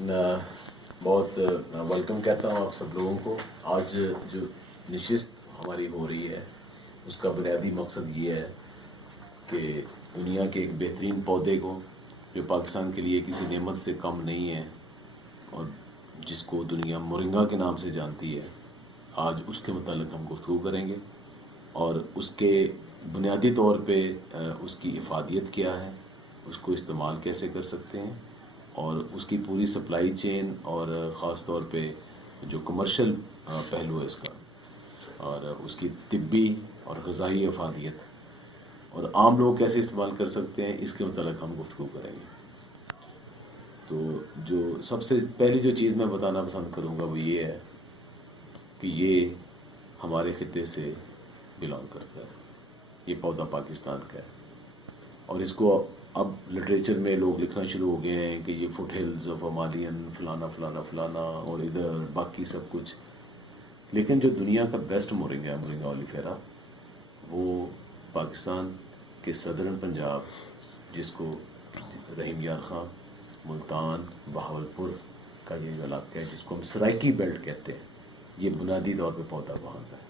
بہت ویلکم کہتا ہوں آپ سب لوگوں کو. آج جو نشست ہماری ہو رہی ہے اس کا بنیادی مقصد یہ ہے کہ دنیا کے ایک بہترین پودے کو جو پاکستان کے لیے کسی نعمت سے کم نہیں ہے اور جس کو دنیا مورنگا کے نام سے جانتی ہے، آج اس کے متعلق ہم گفتگو کریں گے اور اس کے بنیادی طور پہ اس کی افادیت کیا ہے، اس کو استعمال کیسے کر سکتے ہیں اور اس کی پوری سپلائی چین اور خاص طور پہ جو کمرشل پہلو ہے اس کا اور اس کی طبی اور غذائی افادیت اور عام لوگ کیسے استعمال کر سکتے ہیں، اس کے متعلق ہم گفتگو کریں گے. تو جو سب سے پہلی جو چیز میں بتانا پسند کروں گا وہ یہ ہے کہ یہ ہمارے خطے سے بلانگ کرتا ہے. یہ پودا پاکستان کا ہے اور اس کو اب لٹریچر میں لوگ لکھنا شروع ہو گئے ہیں کہ یہ فٹ ہلز آف ہمالین فلانا فلانا فلانا اور ادھر باقی سب کچھ. لیکن جو دنیا کا بیسٹ مورنگا ہے، مورنگا اولیفیرا، وہ پاکستان کے صدرن پنجاب، جس کو رحیم یار خان، ملتان، بہاولپور کا یہ جو علاقہ ہے جس کو ہم سرائکی بیلٹ کہتے ہیں، یہ بنیادی طور پہ پودا وہاں کا ہے.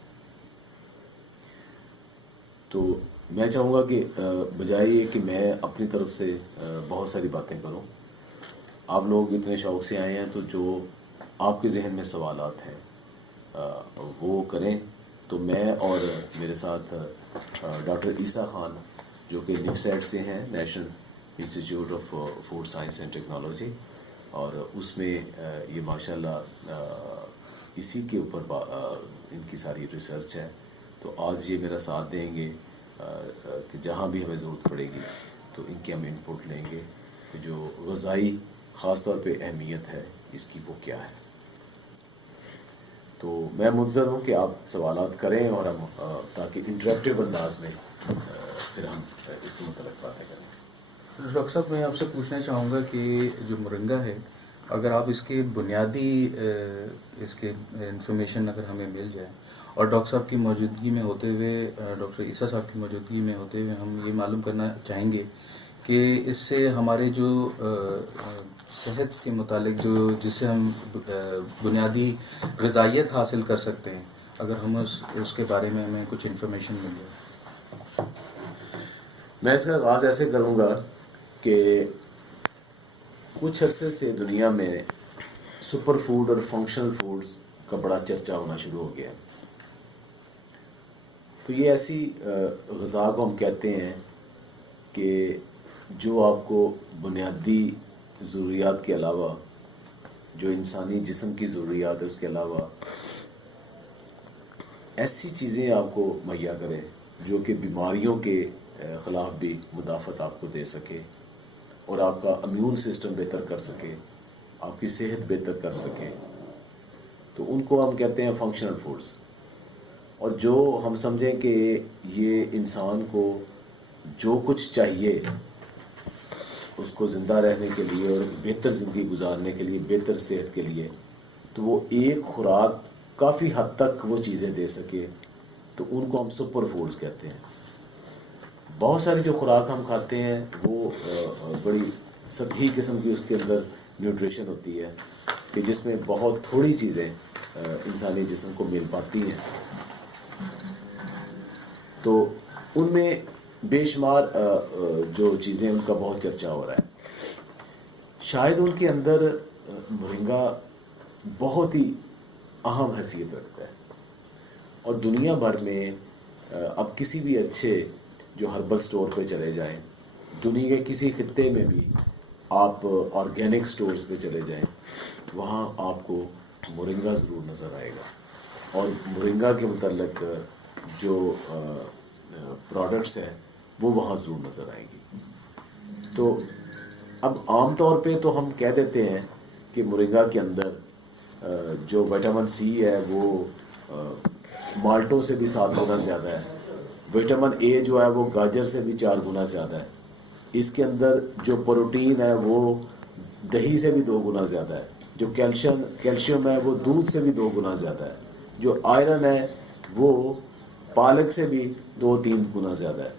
تو میں چاہوں گا کہ بجائے یہ کہ میں اپنی طرف سے بہت ساری باتیں کروں، آپ لوگ اتنے شوق سے آئے ہیں تو جو آپ کے ذہن میں سوالات ہیں وہ کریں. تو میں اور میرے ساتھ ڈاکٹر عیسیٰ خان جو کہ نیفسیٹ سے ہیں، national institute of food science and technology, اور اس میں یہ ماشاءاللہ اسی کے اوپر ان کی ساری ریسرچ ہے. تو آج یہ میرا ساتھ دیں گے کہ جہاں بھی ہمیں ضرورت پڑے گی تو ان کی ہم انپٹ لیں گے کہ جو غذائی خاص طور پہ اہمیت ہے اس کی وہ کیا ہے. تو میں منتظر ہوں کہ آپ سوالات کریں اور ہم تاکہ انٹریکٹیو انداز میں پھر ہم اس کے متعلق باتیں کریں. ڈاکٹر صاحب، میں آپ سے پوچھنا چاہوں گا کہ جو مورنگا ہے، اگر آپ اس کے بنیادی اس کے انفارمیشن اگر ہمیں مل جائے، اور ڈاکٹر صاحب کی موجودگی میں ہوتے ہوئے، ڈاکٹر عیسیٰ صاحب کی موجودگی میں ہوتے ہوئے ہم یہ معلوم کرنا چاہیں گے کہ اس سے ہمارے جو صحت کے متعلق جس سے ہم بنیادی غذائیت حاصل کر سکتے ہیں، اگر ہم اس کے بارے میں ہمیں کچھ انفارمیشن مل جائے. میں اس کا آغاز ایسے کروں گا کہ کچھ عرصے سے دنیا میں سپر فوڈ اور فنکشنل فوڈز کا بڑا چرچا ہونا شروع ہو گیا. تو یہ ایسی غذا کو ہم کہتے ہیں کہ جو آپ کو بنیادی ضروریات کے علاوہ، جو انسانی جسم کی ضروریات ہے اس کے علاوہ ایسی چیزیں آپ کو مہیا کرے جو کہ بیماریوں کے خلاف بھی مدافعت آپ کو دے سکے اور آپ کا امیون سسٹم بہتر کر سکے، آپ کی صحت بہتر کر سکے. تو ان کو ہم کہتے ہیں فنکشنل فوڈز. اور جو ہم سمجھیں کہ یہ انسان کو جو کچھ چاہیے اس کو زندہ رہنے کے لیے اور ایک بہتر زندگی گزارنے کے لیے، بہتر صحت کے لیے، تو وہ ایک خوراک کافی حد تک وہ چیزیں دے سکے، تو ان کو ہم سپر فوڈز کہتے ہیں. بہت ساری جو خوراک ہم کھاتے ہیں وہ بڑی سطحی قسم کی اس کے اندر نیوٹریشن ہوتی ہے کہ جس میں بہت تھوڑی چیزیں انسانی جسم کو مل پاتی ہیں. تو ان میں بے شمار جو چیزیں ان کا بہت چرچا ہو رہا ہے. شاید ان کے اندر مورنگا بہت ہی اہم حیثیت رکھتا ہے اور دنیا بھر میں اب کسی بھی اچھے جو ہربل سٹور پہ چلے جائیں، دنیا کے کسی خطے میں بھی آپ آرگینک سٹورز پہ چلے جائیں، وہاں آپ کو مورنگا ضرور نظر آئے گا اور مورنگا کے متعلق جو پروڈکٹس ہیں وہ وہاں ضرور نظر آئیں گی. تو اب عام طور پہ تو ہم کہہ دیتے ہیں کہ مورنگا کے اندر جو وٹامن سی ہے وہ مالٹوں سے بھی 7 گنا زیادہ ہے، وٹامن اے جو ہے وہ گاجر سے بھی 4 گنا زیادہ ہے، اس کے اندر جو پروٹین ہے وہ دہی سے بھی 2 گنا زیادہ ہے، جو کیلشیم ہے وہ دودھ سے بھی 2 گنا زیادہ ہے، جو آئرن ہے وہ پالک سے بھی 2-3 گنا زیادہ ہے.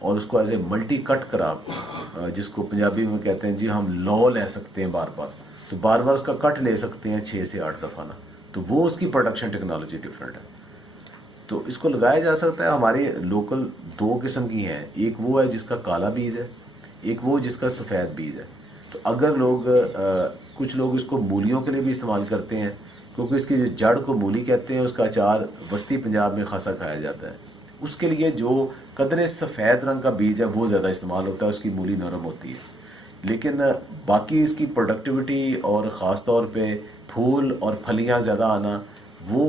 اور اس کو as a multi cut crop جس کو پنجابی میں کہتے ہیں جی ہم لو لے سکتے ہیں بار بار، تو بار بار اس کا کٹ لے سکتے ہیں 6 سے 8 دفعہ نا، تو وہ اس کی پروڈکشن ٹیکنالوجی ڈفرینٹ ہے. تو اس کو لگایا جا سکتا ہے. ہمارے لوکل 2 قسم کی ہیں، ایک وہ ہے جس کا کالا بیج ہے، ایک وہ جس کا سفید بیج ہے. تو اگر لوگ کچھ لوگ اس کو مولیوں کے لیے بھی استعمال کرتے ہیں، کیونکہ اس کی جو جڑ کو مولی کہتے ہیں، اس کا اچار وسطی پنجاب میں خاصا کھایا جاتا ہے. اس کے لیے جو قدرے سفید رنگ کا بیج ہے وہ زیادہ استعمال ہوتا ہے، اس کی مولی نرم ہوتی ہے. لیکن باقی اس کی پروڈکٹیوٹی اور خاص طور پہ پھول اور پھلیاں زیادہ آنا، وہ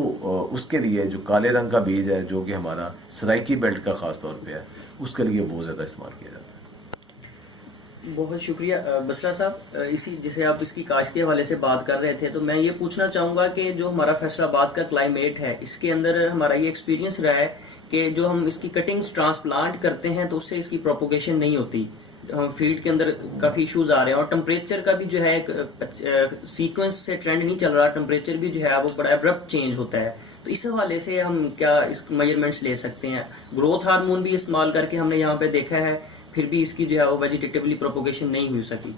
اس کے لیے جو کالے رنگ کا بیج ہے جو کہ ہمارا سرائکی بیلٹ کا خاص طور پہ ہے، اس کے لیے وہ زیادہ استعمال کیا جاتا ہے. بہت شکریہ بسرا صاحب. اسی جیسے آپ اس کی کاشت کے حوالے سے بات کر رہے تھے تو میں یہ پوچھنا چاہوں گا کہ جو ہمارا فیصل آباد کا کلائمیٹ ہے، اس کے اندر ہمارا یہ ایکسپیرینس رہا ہے کہ جو ہم اس کی کٹنگز ٹرانسپلانٹ کرتے ہیں تو اس سے اس کی پروپوگیشن نہیں ہوتی. فیلڈ کے اندر کافی ایشوز آ رہے ہیں، اور ٹمپریچر کا بھی جو ہے ایک سیکوینس سے ٹرینڈ نہیں چل رہا. ٹمپریچر بھی جو ہے وہ بڑا ایبرپٹ چینج ہوتا ہے. تو اس حوالے سے ہم کیا اس میجرمنٹس لے سکتے ہیں؟ گروتھ ہارمون بھی استعمال کر کے ہم نے یہاں پہ دیکھا ہے، پھر بھی اس کی جو ہے وہ ویجیٹیٹیولی پروپوگیشن نہیں ہو سکی.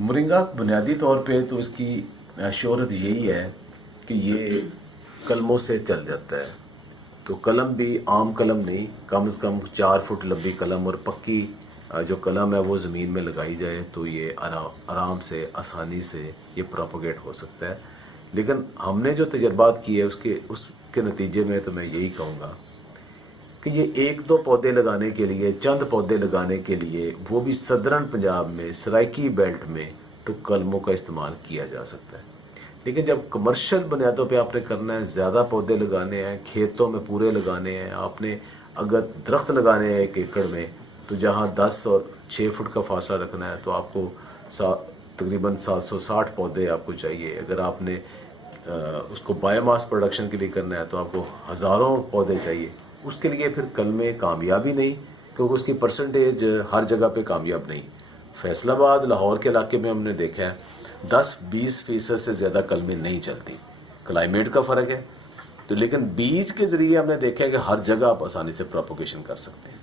مرنگا بنیادی طور پہ تو اس کی شہرت یہی ہے کہ یہ کلموں سے چل جاتا ہے. تو قلم بھی عام قلم نہیں، کم از کم 4 فٹ لمبی قلم، اور پکی جو قلم ہے وہ زمین میں لگائی جائے تو یہ آرام سے آسانی سے یہ پروپوگیٹ ہو سکتا ہے. لیکن ہم نے جو تجربات کیے اس کے نتیجے میں تو میں یہی کہوں گا کہ یہ 1-2 پودے لگانے کے لیے، چند پودے لگانے کے لیے، وہ بھی صدرن پنجاب میں سرائکی بیلٹ میں، تو قلموں کا استعمال کیا جا سکتا ہے. لیکن جب کمرشل بنیادوں پہ آپ نے کرنا ہے، زیادہ پودے لگانے ہیں، کھیتوں میں پورے لگانے ہیں، آپ نے اگر درخت لگانے ہیں 1 ایکڑ میں، تو جہاں 10 اور 6 فٹ کا فاصلہ رکھنا ہے تو آپ کو تقریباً 760 پودے آپ کو چاہیے. اگر آپ نے اس کو بایو ماس پروڈکشن کے لیے کرنا ہے تو آپ کو ہزاروں پودے چاہیے. اس کے لیے پھر کلمے کامیابی نہیں، کیونکہ اس کی پرسنٹیج ہر جگہ پہ کامیاب نہیں. فیصل آباد، لاہور کے علاقے میں ہم نے دیکھا ہے 10-20% سے زیادہ کلمے نہیں چلتی. کلائمیٹ کا فرق ہے تو، لیکن بیج کے ذریعے ہم نے دیکھا ہے کہ ہر جگہ آپ آسانی سے پروپوگیشن کر سکتے ہیں.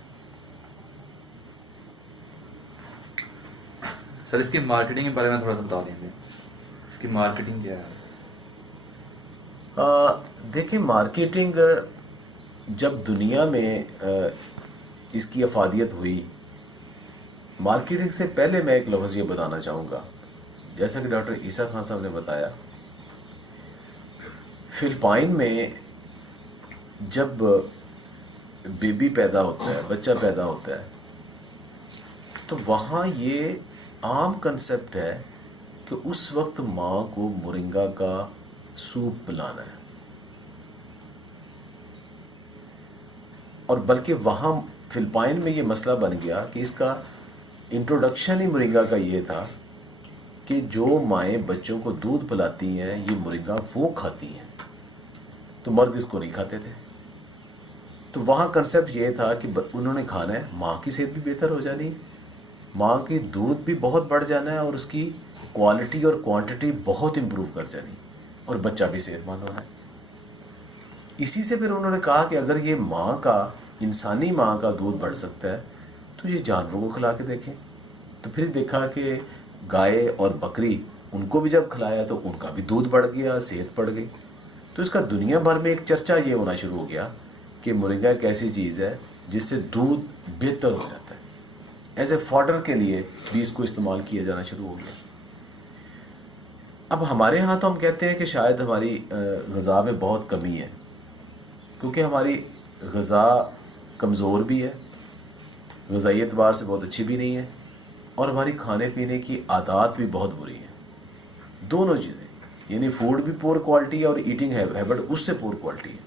سر اس کی مارکیٹنگ کے بارے میں تھوڑا سا بتا دیں. اس کی مارکیٹنگ کیا ہے؟ دیکھیں، مارکیٹنگ جب دنیا میں اس کی افادیت ہوئی، مارکیٹنگ سے پہلے میں ایک لفظ یہ بتانا چاہوں گا. جیسا کہ ڈاکٹر عیسیٰ خان صاحب نے بتایا، فلپائن میں جب بیبی پیدا ہوتا ہے، بچہ پیدا ہوتا ہے، تو وہاں یہ عام کنسپٹ ہے کہ اس وقت ماں کو مرنگا کا سوپ پلانا ہے. اور بلکہ وہاں فلپائن میں یہ مسئلہ بن گیا کہ اس کا انٹروڈکشن ہی مرنگا کا یہ تھا کہ جو مائیں بچوں کو دودھ پلاتی ہیں یہ مرنگا وہ کھاتی ہیں، تو مرد اس کو نہیں کھاتے تھے. تو وہاں کنسپٹ یہ تھا کہ انہوں نے کھانا ہے، ماں کی صحت بھی بہتر ہو جانی ہے، ماں کی دودھ بھی بہت بڑھ جانا ہے، اور اس کی کوالٹی اور کوانٹٹی بہت امپروو کر جانی، اور بچہ بھی صحت مند ہونا ہے. اسی سے پھر انہوں نے کہا کہ اگر یہ ماں کا، انسانی ماں کا دودھ بڑھ سکتا ہے تو یہ جانوروں کو کھلا کے دیکھیں. تو پھر دیکھا کہ گائے اور بکری، ان کو بھی جب کھلایا تو ان کا بھی دودھ بڑھ گیا، صحت بڑھ گئی. تو اس کا دنیا بھر میں ایک چرچا یہ ہونا شروع ہو گیا کہ مرنگا ایک ایسی چیز ہے جس سے دودھ بہتر ہو جاتا ہے. ایز اے فاڈر کے لیے بھی اس کو استعمال کیا جانا شروع ہو گیا. اب ہمارے ہاں تو ہم کہتے ہیں کہ شاید ہماری غذا میں بہت کمی ہے، کیونکہ ہماری غذا کمزور بھی ہے، غذائی اعتبار سے بہت اچھی بھی نہیں ہے، اور ہماری کھانے پینے کی عادات بھی بہت بری ہیں. دونوں چیزیں، یعنی فوڈ بھی پور کوالٹی ہے اور ایٹنگ ہیبٹ اس سے پور کوالٹی ہے،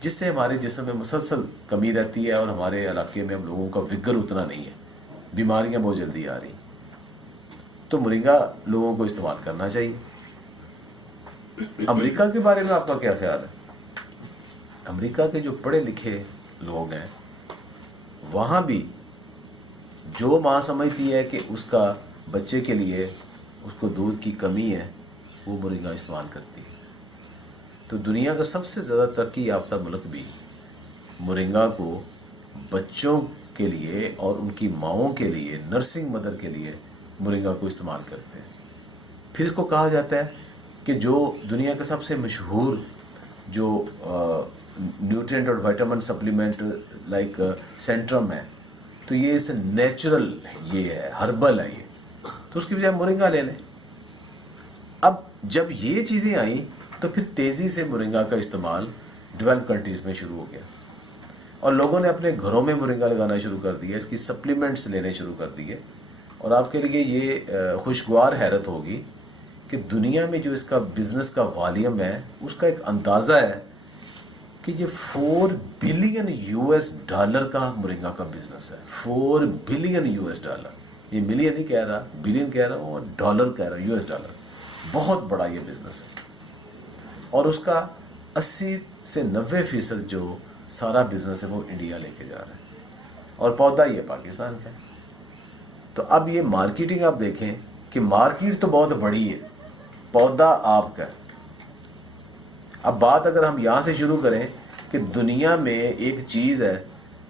جس سے ہمارے جسم میں مسلسل کمی رہتی ہے، اور ہمارے علاقے میں ہم لوگوں کا وگر اتنا نہیں ہے، بیماریاں بہت جلدی آ رہی. تو مرنگا لوگوں کو استعمال کرنا چاہیے. امریکہ کے بارے میں آپ کا کیا خیال ہے؟ امریکہ کے جو پڑھے لکھے لوگ ہیں، وہاں بھی جو ماں سمجھتی ہے کہ اس کا بچے کے لیے اس کو دودھ کی کمی ہے، وہ مرنگا استعمال کرتی ہے. تو دنیا کا سب سے زیادہ ترقی یافتہ ملک بھی مرنگا کو بچوں کے لیے اور ان کی ماؤں کے لیے، نرسنگ مدر کے لیے مورنگا کو استعمال کرتے ہیں. پھر اس کو کہا جاتا ہے کہ جو دنیا کا سب سے مشہور جو نیوٹرینٹ اور وائٹامن سپلیمنٹ لائک سینٹرم ہے، تو یہ اس نیچرل، یہ ہے ہربل ہے، یہ تو اس کی بجائے مورنگا لے لیں. اب جب یہ چیزیں آئیں تو پھر تیزی سے مورنگا کا استعمال ڈیولپ کنٹریز میں شروع ہو گیا اور لوگوں نے اپنے گھروں میں مورنگا لگانا شروع کر دیا، اس کی سپلیمنٹس لینے شروع کر دیے. اور آپ کے لیے یہ خوشگوار حیرت ہوگی کہ دنیا میں جو اس کا بزنس کا والیوم ہے، اس کا ایک اندازہ ہے کہ یہ $4 بلین کا مورنگا کا بزنس ہے. $4 بلین. یہ ملین نہیں کہہ رہا، بلین کہہ رہا ہوں، اور ڈالر کہہ رہا ہوں، $. بہت بڑا یہ بزنس ہے اور اس کا 80 سے 90% جو سارا بزنس ہے وہ انڈیا لے کے جا رہا ہے اور پودا یہ پاکستان کا ہے. تو اب یہ مارکیٹنگ آپ دیکھیں کہ مارکیٹ تو بہت بڑی ہے، پودا آپ کا ہے. اب بات اگر ہم یہاں سے شروع کریں کہ دنیا میں ایک چیز ہے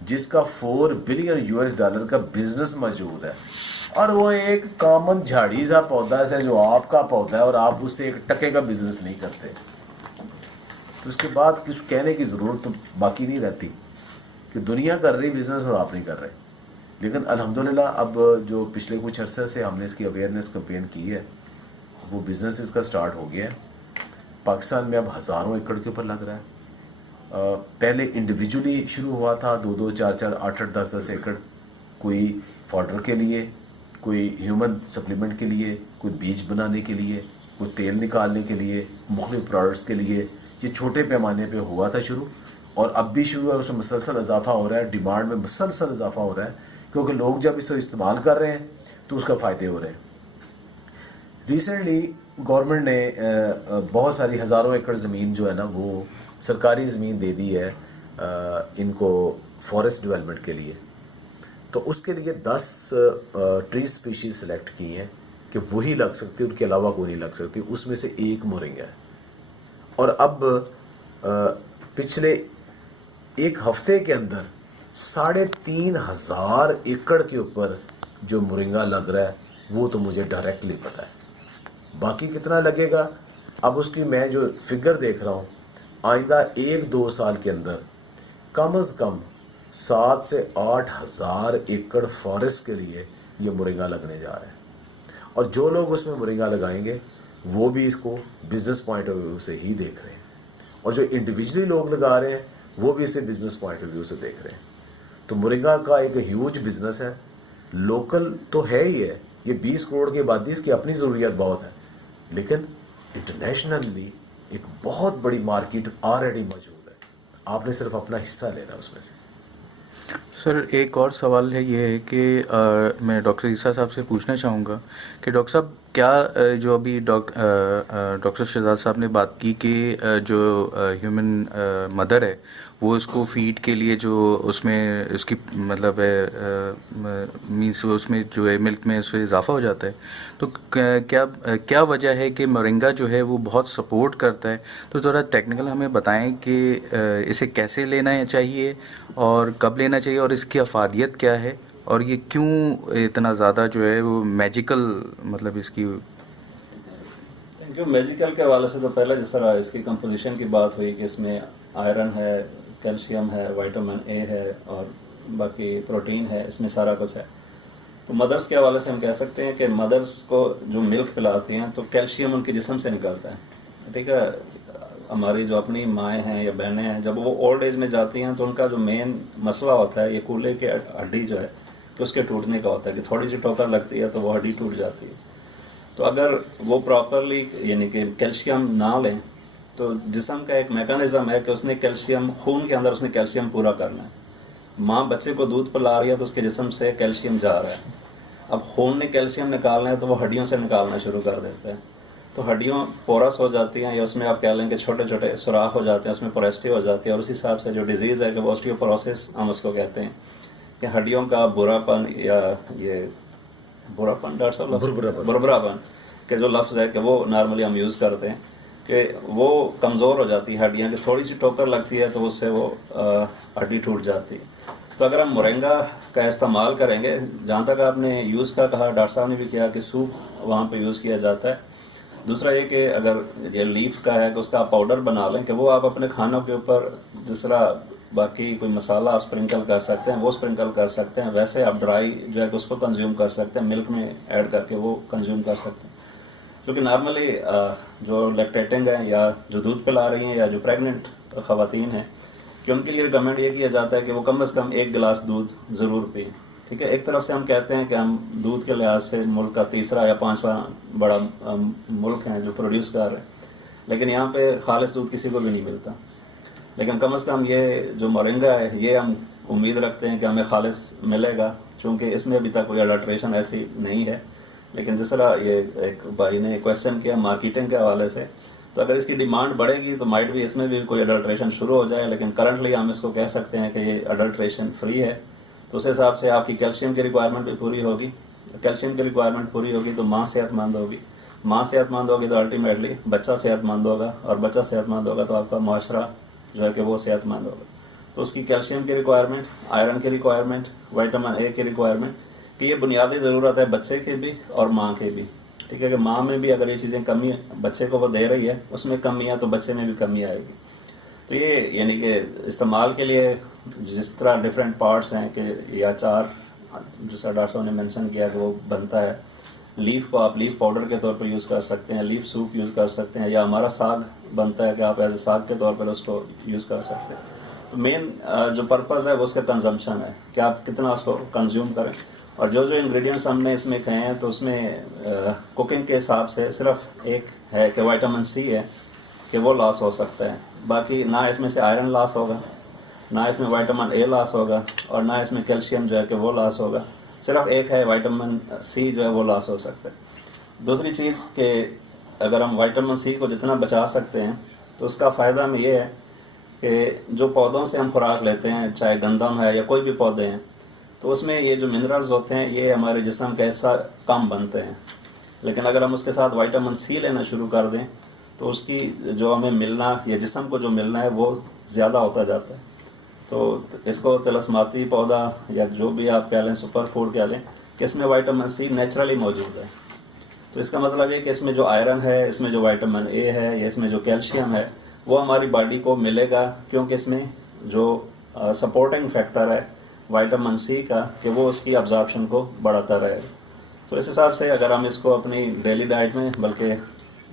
جس کا $4 بلین کا بزنس موجود ہے اور وہ ایک کامن جھاڑی سا پودا ہے جو آپ کا پودا ہے اور آپ اس سے ایک ٹکے کا بزنس نہیں کرتے، تو اس کے بعد کچھ کہنے کی ضرورت تو باقی نہیں رہتی کہ دنیا کر رہی بزنس اور آپ نہیں کر رہے. لیکن الحمدللہ اب جو پچھلے کچھ عرصے سے ہم نے اس کی اویئرنیس کمپین کی ہے، وہ بزنس اس کا سٹارٹ ہو گیا ہے. پاکستان میں اب ہزاروں ایکڑ کے اوپر لگ رہا ہے. پہلے انڈیویجولی شروع ہوا تھا، 2-2, 4-4, 8-8, 10-10 ایکڑ، کوئی فاڈر کے لیے، کوئی ہیومن سپلیمنٹ کے لیے، کوئی بیج بنانے کے لیے، کوئی تیل نکالنے کے لیے، مختلف پروڈکٹس کے لیے. یہ چھوٹے پیمانے پہ ہوا تھا شروع، اور اب بھی شروع ہے. اس میں مسلسل اضافہ ہو رہا ہے، ڈیمانڈ میں مسلسل اضافہ ہو رہا ہے کیونکہ لوگ جب اسے استعمال کر رہے ہیں تو اس کا فائدے ہو رہے ہیں. ریسنٹلی گورنمنٹ نے بہت ساری ہزاروں ایکڑ زمین جو ہے نا وہ سرکاری زمین دے دی ہے ان کو فارسٹ ڈیولپمنٹ کے لیے. تو اس کے لیے 10 ٹری سپیشیز سلیکٹ کی ہیں کہ وہی لگ سکتی، ان کے علاوہ کوئی نہیں لگ سکتی. اس میں سے ایک مورنگا ہے. اور اب پچھلے ایک ہفتے کے اندر 3,500 ایکڑ کے اوپر جو مورنگا لگ رہا ہے وہ تو مجھے ڈائریکٹلی پتہ ہے. باقی کتنا لگے گا اب اس کی میں جو فگر دیکھ رہا ہوں، آئندہ 1-2 سال کے اندر کم از کم 7 سے 8 ہزار ایکڑ فارسٹ کے لیے یہ مورنگا لگنے جا رہا ہے. اور جو لوگ اس میں مورنگا لگائیں گے وہ بھی اس کو بزنس پوائنٹ آف ویو سے ہی دیکھ رہے ہیں، اور جو انڈیویجلی لوگ لگا رہے ہیں وہ بھی اسے بزنس پوائنٹ آف ویو سے دیکھ رہے ہیں. تو مورنگا کا ایک ہیوج بزنس ہے. لوکل تو ہے ہی ہے، یہ 20 کروڑ کی آبادی، اس کی اپنی ضروریات بہت ہے، لیکن انٹرنیشنلی ایک بہت بڑی مارکیٹ آلریڈی موجود ہے. آپ نے صرف اپنا حصہ لینا اس میں سے. سر ایک اور سوال ہے، یہ ہے کہ میں ڈاکٹر عیسیٰ صاحب سے پوچھنا چاہوں گا کہ ڈاکٹر صاحب کیا جو ابھی ڈاکٹر شہزاد صاحب نے بات کی کہ جو ہیومن مدر ہے وہ اس کو فیڈ کے لیے جو اس میں اس کی مطلب ہے مینس اس میں جو ہے ملک میں اس سے اضافہ ہو جاتا ہے، تو کیا وجہ ہے کہ مورنگا جو ہے وہ بہت سپورٹ کرتا ہے؟ تو ذرا ٹیکنیکل ہمیں بتائیں کہ اسے کیسے لینا چاہیے اور کب لینا چاہیے اور اس کی افادیت کیا ہے اور یہ کیوں اتنا زیادہ جو ہے وہ میجیکل مطلب اس کی. Thank you. میجیکل کے حوالے سے تو پہلے جس طرح اس کی کمپوزیشن کی بات ہوئی کہ اس میں آئرن ہے، کیلشیم ہے، وائٹامن اے ہے اور باقی پروٹین ہے، اس میں سارا کچھ ہے. تو مدرس کے حوالے سے ہم کہہ سکتے ہیں کہ مدرس کو جو ملک پلاتی ہیں تو کیلشیم ان کے جسم سے نکلتا ہے. ٹھیک ہے. ہماری جو اپنی مائیں ہیں یا بہنیں ہیں جب وہ اولڈ ایج میں جاتی ہیں تو ان کا جو مین مسئلہ ہوتا ہے یہ کولے کی ہڈی جو ہے کہ اس کے ٹوٹنے کا ہوتا ہے کہ تھوڑی سی ٹوکر لگتی ہے تو وہ ہڈی ٹوٹ جاتی ہے. تو اگر وہ پراپرلی یعنی کہ کیلشیم نہ لیں تو جسم کا ایک میکانزم ہے کہ اس نے کیلشیم خون کے اندر اس نے کیلشیم پورا کرنا ہے. ماں بچے کو دودھ پلا رہی ہے تو اس کے جسم سے کیلشیم جا رہا ہے. اب خون نے کیلشیم نکالنا ہے تو وہ ہڈیوں سے نکالنا شروع کر دیتے ہیں. تو ہڈیوں پورس ہو جاتی ہیں یا اس میں آپ کہہ لیں کہ چھوٹے چھوٹے سوراخ ہو جاتے ہیں، اس میں پوریسٹی ہو جاتی ہے اور اسی حساب سے جو ڈیزیز ہے کہ آسٹیوپوروسس ہم اس کو کہتے ہیں کہ ہڈیوں کا برا پن یا یہ برا پن ڈاکٹر صاحب بربرا پن کہ جو لفظ ہے کہ وہ نارملی ہم یوز کرتے ہیں کہ وہ کمزور ہو جاتی ہے ہڈیاں، کہ تھوڑی سی ٹوکر لگتی ہے تو اس سے وہ ہڈی ٹوٹ جاتی ہے. تو اگر ہم مورنگا کا استعمال کریں گے, جہاں تک آپ نے یوز کا کہا, ڈاکٹر صاحب نے بھی کیا کہ سوپ وہاں پہ یوز کیا جاتا ہے. دوسرا یہ کہ اگر یہ لیف کا ہے کہ اس کا آپ پاؤڈر بنا لیں کہ وہ آپ اپنے کھانوں کے اوپر جس طرح باقی کوئی مسالہ آپ اسپرنکل کر سکتے ہیں وہ اسپرنکل کر سکتے ہیں, ویسے آپ ڈرائی جو ہے کہ اس کو کنزیوم کر سکتے ہیں, ملک میں ایڈ کر کے وہ کنزیوم کر سکتے ہیں. کیونکہ نارملی جو لیکٹیٹنگ ہیں یا جو دودھ پلا رہی ہیں یا جو پریگننٹ خواتین ہیں کہ ان کے لیے ریکمینڈ یہ کیا جاتا ہے کہ وہ کم از کم 1 گلاس دودھ ضرور پئیں. ٹھیک ہے, ایک طرف سے ہم کہتے ہیں کہ ہم دودھ کے لحاظ سے ملک کا تیسرا یا 5واں بڑا ملک ہیں جو پروڈیوس کر رہے ہیں, لیکن یہاں پہ خالص دودھ کسی کو بھی نہیں ملتا. لیکن کم از کم یہ جو مورنگا ہے یہ ہم امید رکھتے ہیں کہ ہمیں خالص ملے گا, چونکہ اس میں ابھی تک کوئی اڈلٹریشن ایسی نہیں ہے. لیکن جس طرح یہ ایک بھائی نے کویشچن کیا مارکیٹنگ کے حوالے سے, تو اگر اس کی ڈیمانڈ بڑھے گی تو مائٹ بھی اس میں بھی کوئی اڈلٹریشن شروع ہو جائے, لیکن کرنٹلی ہم اس کو کہہ سکتے ہیں کہ یہ اڈلٹریشن فری ہے. تو اس حساب سے آپ کی کیلشیم کی ریکوائرمنٹ بھی پوری ہوگی. کیلشیم کی ریکوائرمنٹ پوری ہوگی تو ماں صحت مند ہوگی, ماں صحت مند ہوگی تو الٹیمیٹلی بچہ صحت مند ہوگا, اور بچہ صحت مند ہوگا تو آپ کا معاشرہ جو ہے کہ وہ صحت مند ہوگا. تو اس کی کیلشیم کی ریکوائرمنٹ, آئرن کی ریکوائرمنٹ, وائٹامن اے کی ریکوائرمنٹ, کہ یہ بنیادی ضرورت ہے بچے کی بھی اور ماں کی بھی. ٹھیک ہے, کہ ماں میں بھی اگر یہ چیزیں کمی بچے کو وہ دے رہی ہے اس میں کمی ہے تو بچے میں بھی کمی آئے گی. تو یہ یعنی کہ استعمال کے لیے جس طرح ڈفرینٹ پارٹس ہیں کہ یا 4 جس طرح ڈاکٹر صاحب نے مینشن کیا کہ وہ بنتا ہے, لیف کو آپ لیف پاؤڈر کے طور پر یوز کر سکتے ہیں, لیف سوپ یوز کر سکتے ہیں, یا ہمارا ساگ بنتا ہے کہ آپ ایز اے ساگ کے طور پر اس کو یوز کر سکتے ہیں. تو مین جو پرپز ہے وہ اس کا کنزمپشن ہے کہ آپ کتنا اس کو کنزیوم کریں. اور جو انگریڈینٹس ہم نے اس میں کہے ہیں تو اس میں کوکنگ کے حساب سے صرف ایک ہے کہ وائٹامن سی ہے کہ وہ لاس ہو سکتا ہے, باقی نہ اس میں سے آئرن لاس ہوگا, نہ اس میں وائٹامن اے لاس ہوگا, اور نہ اس میں کیلشیم جو ہے کہ وہ لاس ہوگا. صرف ایک ہے وائٹامن سی جو ہے وہ لاس ہو سکتا ہے. دوسری چیز کہ اگر ہم وائٹامن سی کو جتنا بچا سکتے ہیں تو اس کا فائدہ میں یہ ہے کہ جو پودوں سے ہم خوراک لیتے ہیں, چاہے گندم ہے یا کوئی بھی پودے ہیں, تو اس میں یہ جو منرلز ہوتے ہیں یہ ہمارے جسم کا حصہ کم بنتے ہیں. لیکن اگر ہم اس کے ساتھ وائٹامن سی لینا شروع کر دیں تو اس کی جو ہمیں ملنا یا جسم کو جو ملنا ہے وہ زیادہ ہوتا جاتا ہے. تو اس کو تلسماتی پودا یا جو بھی آپ کہہ لیں, سپر فوڈ کہہ لیں, کہ اس میں وائٹامن سی نیچرلی موجود ہے. تو اس کا مطلب یہ کہ اس میں جو آئرن ہے, اس میں جو وائٹامن اے ہے, یا اس میں جو کیلشیم ہے وہ ہماری باڈی کو ملے گا, کیونکہ اس میں جو سپورٹنگ فیکٹر ہے وائٹامن سی کا کہ وہ اس کی ابزارپشن کو بڑھاتا رہے گا. تو اس حساب سے اگر ہم اس کو اپنی ڈیلی ڈائٹ میں, بلکہ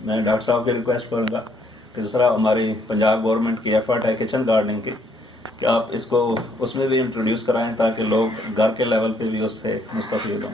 میں ڈاکٹر صاحب کی ریکویسٹ کروں گا کہ جس طرح ہماری پنجاب گورنمنٹ کی ایفرٹ ہے کچن گارڈننگ کی, کہ آپ اس کو اس میں بھی انٹروڈیوس کرائیں تاکہ لوگ گھر کے لیول پہ بھی اس سے مستفید ہوں.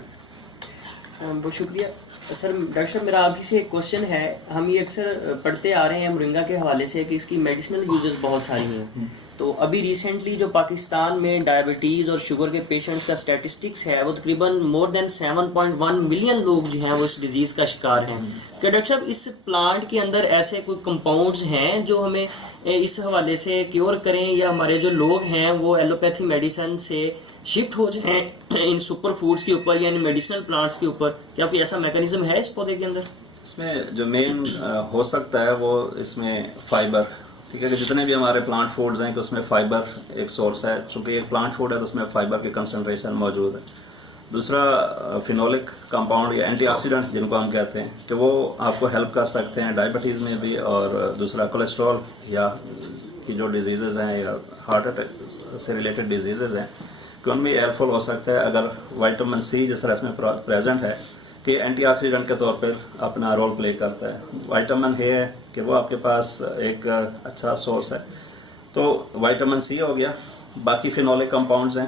بہت شکریہ سر. ڈاکٹر صاحب میرا آپ ہی سے ایک کوشچن ہے. ہم یہ اکثر پڑھتے آ رہے ہیں مورنگا کے حوالے سے کہ اس کی میڈیسنل یوزز بہت ساری ہیں. تو ابھی ریسنٹلی جو پاکستان میں ڈائبٹیز اور شوگر کے پیشنٹس کا اسٹیٹسٹکس ہے وہ تقریباً مور دین 7.1 ملین لوگ جو ہیں وہ اس ڈیزیز کا شکار ہیں. کہ ڈاکٹر صاحب اس پلانٹ کے اندر ایسے کوئی کمپاؤنڈز ہیں جو ہمیں اس حوالے سے کیور کریں, یا ہمارے جو لوگ ہیں وہ ایلوپیتھی میڈیسن سے شفٹ ہو جائیں ان سپر فوڈز کے اوپر یا ان میڈیسنل پلانٹس کے اوپر؟ کیا کوئی ایسا میکانزم ہے اس پودے کے اندر؟ اس میں جو مین ہو سکتا ہے وہ اس میں فائبر. ٹھیک ہے, کہ جتنے بھی ہمارے پلانٹ فوڈز ہیں کہ اس میں فائبر ایک سورس ہے, چونکہ ایک پلانٹ فوڈ ہے تو اس میں فائبر کی کنسنٹریشن موجود ہے. دوسرا فینولک کمپاؤنڈ یا اینٹی آکسیڈنٹ جن کو ہم کہتے ہیں کہ وہ آپ کو ہیلپ کر سکتے ہیں ڈائبٹیز میں بھی, اور دوسرا کولیسٹرول یا کی جو ڈیزیزز ہیں یا ہارٹ اٹیک سے ریلیٹڈ ڈیزیزز ہیں کہ ان میں ہیلپ فل ہو سکتا ہے اگر وائٹامن سی جس طرح اس میں پریزنٹ ہے کہ اینٹی آکسیڈنٹ کے طور پر اپنا رول پلے کرتا ہے. وائٹامن اے ہے کہ وہ آپ کے پاس ایک اچھا سورس ہے. تو وائٹامن سی ہو گیا, باقی فینولک کمپاؤنڈز ہیں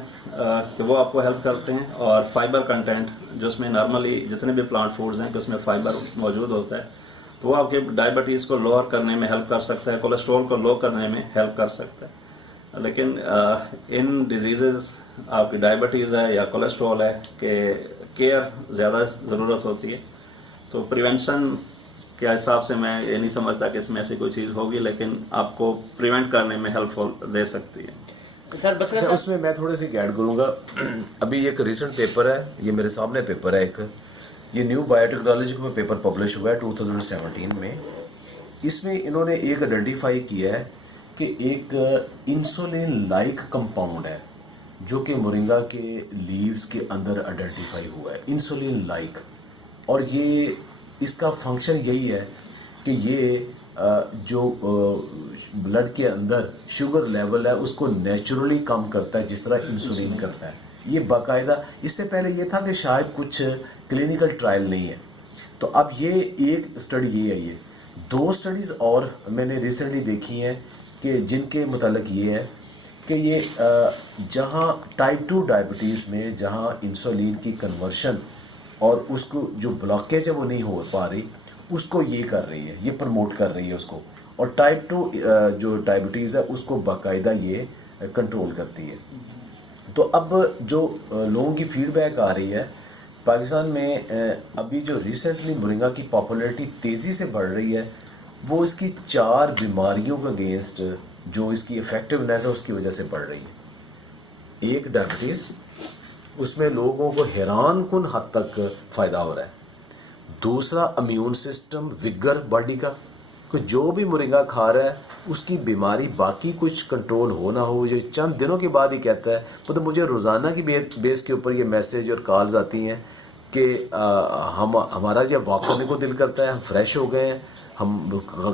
کہ وہ آپ کو ہیلپ کرتے ہیں, اور فائبر کنٹینٹ جو اس میں نارملی جتنے بھی پلانٹ فوڈز ہیں کہ اس میں فائبر موجود ہوتا ہے تو وہ آپ کے ڈائبٹیز کو لوور کرنے میں ہیلپ کر سکتا ہے, کولیسٹرول کو لو کرنے میں ہیلپ کر سکتا ہے. لیکن ان ڈیزیزز آپ کی ڈائبٹیز ہے یا کولیسٹرول ہے کہ کیئر زیادہ ضرورت ہوتی ہے. تو پریونشن کے حساب سے میں یہ نہیں سمجھتا کہ اس میں ایسی کوئی چیز ہوگی, لیکن آپ کو پریونٹ کرنے میں ہیلپ فل دے سکتی ہے. سر بسرا اس میں میں تھوڑے سے ایڈ کروں گا. ابھی ایک ریسنٹ پیپر ہے, یہ میرے سامنے پیپر ہے ایک, یہ نیو بایوٹیکنالوجی میں پیپر پبلش ہوا ہے 2017 میں. اس میں انہوں نے ایک آئیڈینٹیفائی کیا ہے کہ ایک انسولین لائک کمپاؤنڈ ہے جو کہ مورنگا کے لیوز کے اندر آئیڈینٹیفائی ہوا ہے انسولین لائک. اور یہ اس کا فنکشن یہی ہے کہ یہ جو بلڈ کے اندر شوگر لیول ہے اس کو نیچرلی کم کرتا ہے جس طرح انسولین کرتا ہے. یہ باقاعدہ اس سے پہلے یہ تھا کہ شاید کچھ کلینکل ٹرائل نہیں ہے. تو اب یہ ایک اسٹڈی یہ ہے. یہ 2 اسٹڈیز اور میں نے ریسنٹلی دیکھی ہیں کہ جن کے متعلق یہ ہے کہ یہ جہاں ٹائپ 2 ڈائبٹیز میں جہاں انسولین کی کنورشن اور اس کو جو بلاکیج ہے وہ نہیں ہو پا رہی, اس کو یہ کر رہی ہے, یہ پروموٹ کر رہی ہے اس کو. اور ٹائپ 2 جو ڈائبٹیز ہے اس کو باقاعدہ یہ کنٹرول کرتی ہے. تو اب جو لوگوں کی فیڈ بیک آ رہی ہے پاکستان میں ابھی جو ریسنٹلی مورنگا کی پاپولیرٹی تیزی سے بڑھ رہی ہے وہ اس کی 4 بیماریوں کا اگینسٹ جو اس کی افیکٹونیس ہے اس کی وجہ سے بڑھ رہی ہے. ایک ڈائبٹیز, اس میں لوگوں کو حیران کن حد تک فائدہ ہو رہا ہے. دوسرا امیون سسٹم وگر باڈی کا, کہ جو بھی مورنگا کھا رہا ہے اس کی بیماری باقی کچھ کنٹرول ہو نہ ہو, یہ چند دنوں کے بعد ہی کہتا ہے. مطلب مجھے روزانہ کی بیس کے اوپر یہ میسیج اور کالز آتی ہیں کہ ہمارا یہ واک کرنے کو دل کرتا ہے, ہم فریش ہو گئے ہیں, ہم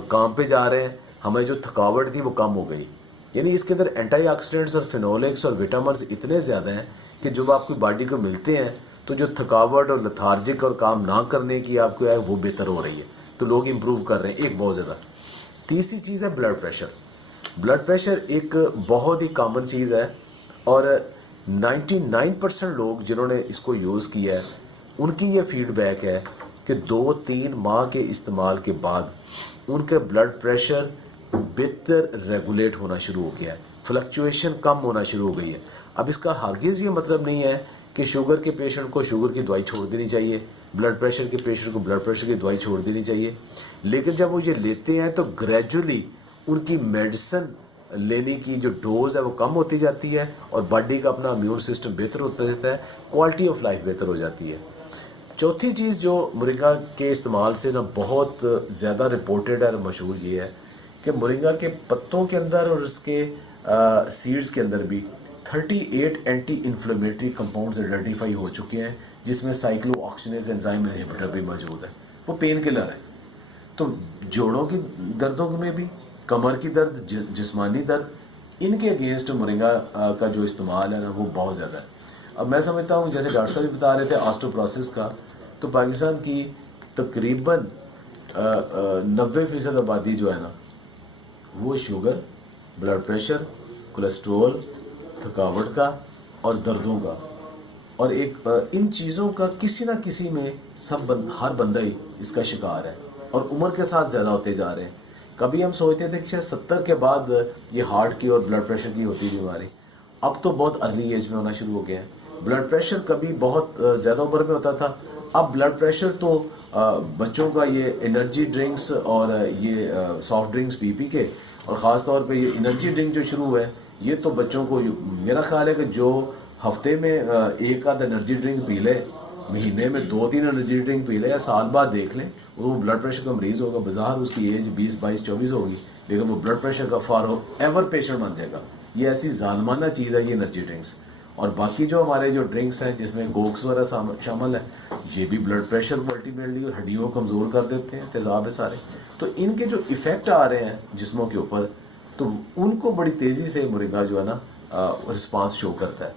کام پہ جا رہے ہیں, ہمیں جو تھکاوٹ تھی وہ کم ہو گئی. یعنی اس کے اندر اینٹی آکسیڈنٹس اور فینولکس اور وٹامنس اتنے زیادہ ہیں کہ جب آپ کی باڈی کو ملتے ہیں تو جو تھکاوٹ اور لتھارجک اور کام نہ کرنے کی آپ کو ہے وہ بہتر ہو رہی ہے. تو لوگ امپروو کر رہے ہیں, ایک بہت زیادہ. تیسری چیز ہے بلڈ پریشر. بلڈ پریشر ایک بہت ہی کامن چیز ہے اور 99% لوگ جنہوں نے اس کو یوز کیا ہے ان کی یہ فیڈ بیک ہے کہ 2-3 ماہ کے استعمال کے بعد ان کے بلڈ پریشر بہتر ریگولیٹ ہونا شروع ہو گیا ہے, فلکچویشن کم ہونا شروع ہو گئی ہے. اب اس کا ہرگز یہ مطلب نہیں ہے کہ شوگر کے پیشنٹ کو شوگر کی دوائی چھوڑ دینی چاہیے, بلڈ پریشر کے پیشنٹ کو بلڈ پریشر کی دوائی چھوڑ دینی چاہیے, لیکن جب وہ یہ لیتے ہیں تو گریجولی ان کی میڈیسن لینے کی جو ڈوز ہے وہ کم ہوتی جاتی ہے اور باڈی کا اپنا امیون سسٹم بہتر ہوتا جاتا ہے, کوالٹی آف لائف بہتر ہو جاتی ہے. چوتھی چیز جو مورنگا کے استعمال سے نا بہت زیادہ رپورٹڈ ہے اور مشہور یہ ہے کہ مورنگا کے پتوں کے اندر اور اس کے سیڈز کے اندر بھی 38 اینٹی انفلیمیٹری کمپاؤنڈز آئیڈینٹیفائی ہو چکے ہیں جس میں سائکلو آکسیجنیز انزائم انہیبیٹر بھی موجود ہے. وہ پین کلر ہے. تو جوڑوں کی دردوں میں بھی, کمر کی درد, جسمانی درد, ان کے اگینسٹ مورنگا کا جو استعمال ہے نا وہ بہت زیادہ ہے. اب میں سمجھتا ہوں جیسے ڈاکٹر صاحب بتا رہے تھے آسٹوپروسس کا, تو پاکستان کی تقریباً 90% آبادی جو ہے نا وہ شوگر, بلڈ پریشر, کولیسٹرول, تھکاوٹ کا اور دردوں کا, اور ایک ان چیزوں کا کسی نہ کسی میں ہر بندہ ہی اس کا شکار ہے اور عمر کے ساتھ زیادہ ہوتے جا رہے ہیں. کبھی ہم سوچتے تھے کہ 70 کے بعد یہ ہارٹ کی اور بلڈ پریشر کی ہوتی بیماری, اب تو بہت ارلی ایج میں ہونا شروع ہو گیا ہے. بلڈ پریشر کبھی بہت زیادہ عمر میں ہوتا تھا, اب بلڈ پریشر تو بچوں کا یہ انرجی ڈرنکس اور یہ سافٹ ڈرنکس پی کے, اور خاص طور پہ یہ انرجی ڈرنک جو شروع ہوئے یہ تو بچوں کو, میرا خیال ہے کہ جو ہفتے میں ایک آدھ انرجی ڈرنک پی لے, مہینے میں 2-3 انرجی ڈرنک پی لے یا سال بعد دیکھ لیں, وہ بلڈ پریشر کا مریض ہوگا. بظاہر اس کی ایج 20-22-24 ہوگی لیکن وہ بلڈ پریشر کا فار ایور پیشنٹ بن جائے گا. یہ ایسی ظالمانہ چیز ہے یہ انرجی ڈرنکس. اور باقی جو ہمارے جو ڈرنکس ہیں جس میں کوکس وغیرہ شامل ہیں یہ بھی بلڈ پریشر کو الٹیمیٹلی اور ہڈیوں کو کمزور کر دیتے ہیں, تیزاب ہے سارے. تو ان کے جو ایفیکٹ آ رہے ہیں جسموں کے اوپر تو ان کو بڑی تیزی سے مورنگا جو ہے نا رسپانس شو کرتا ہے.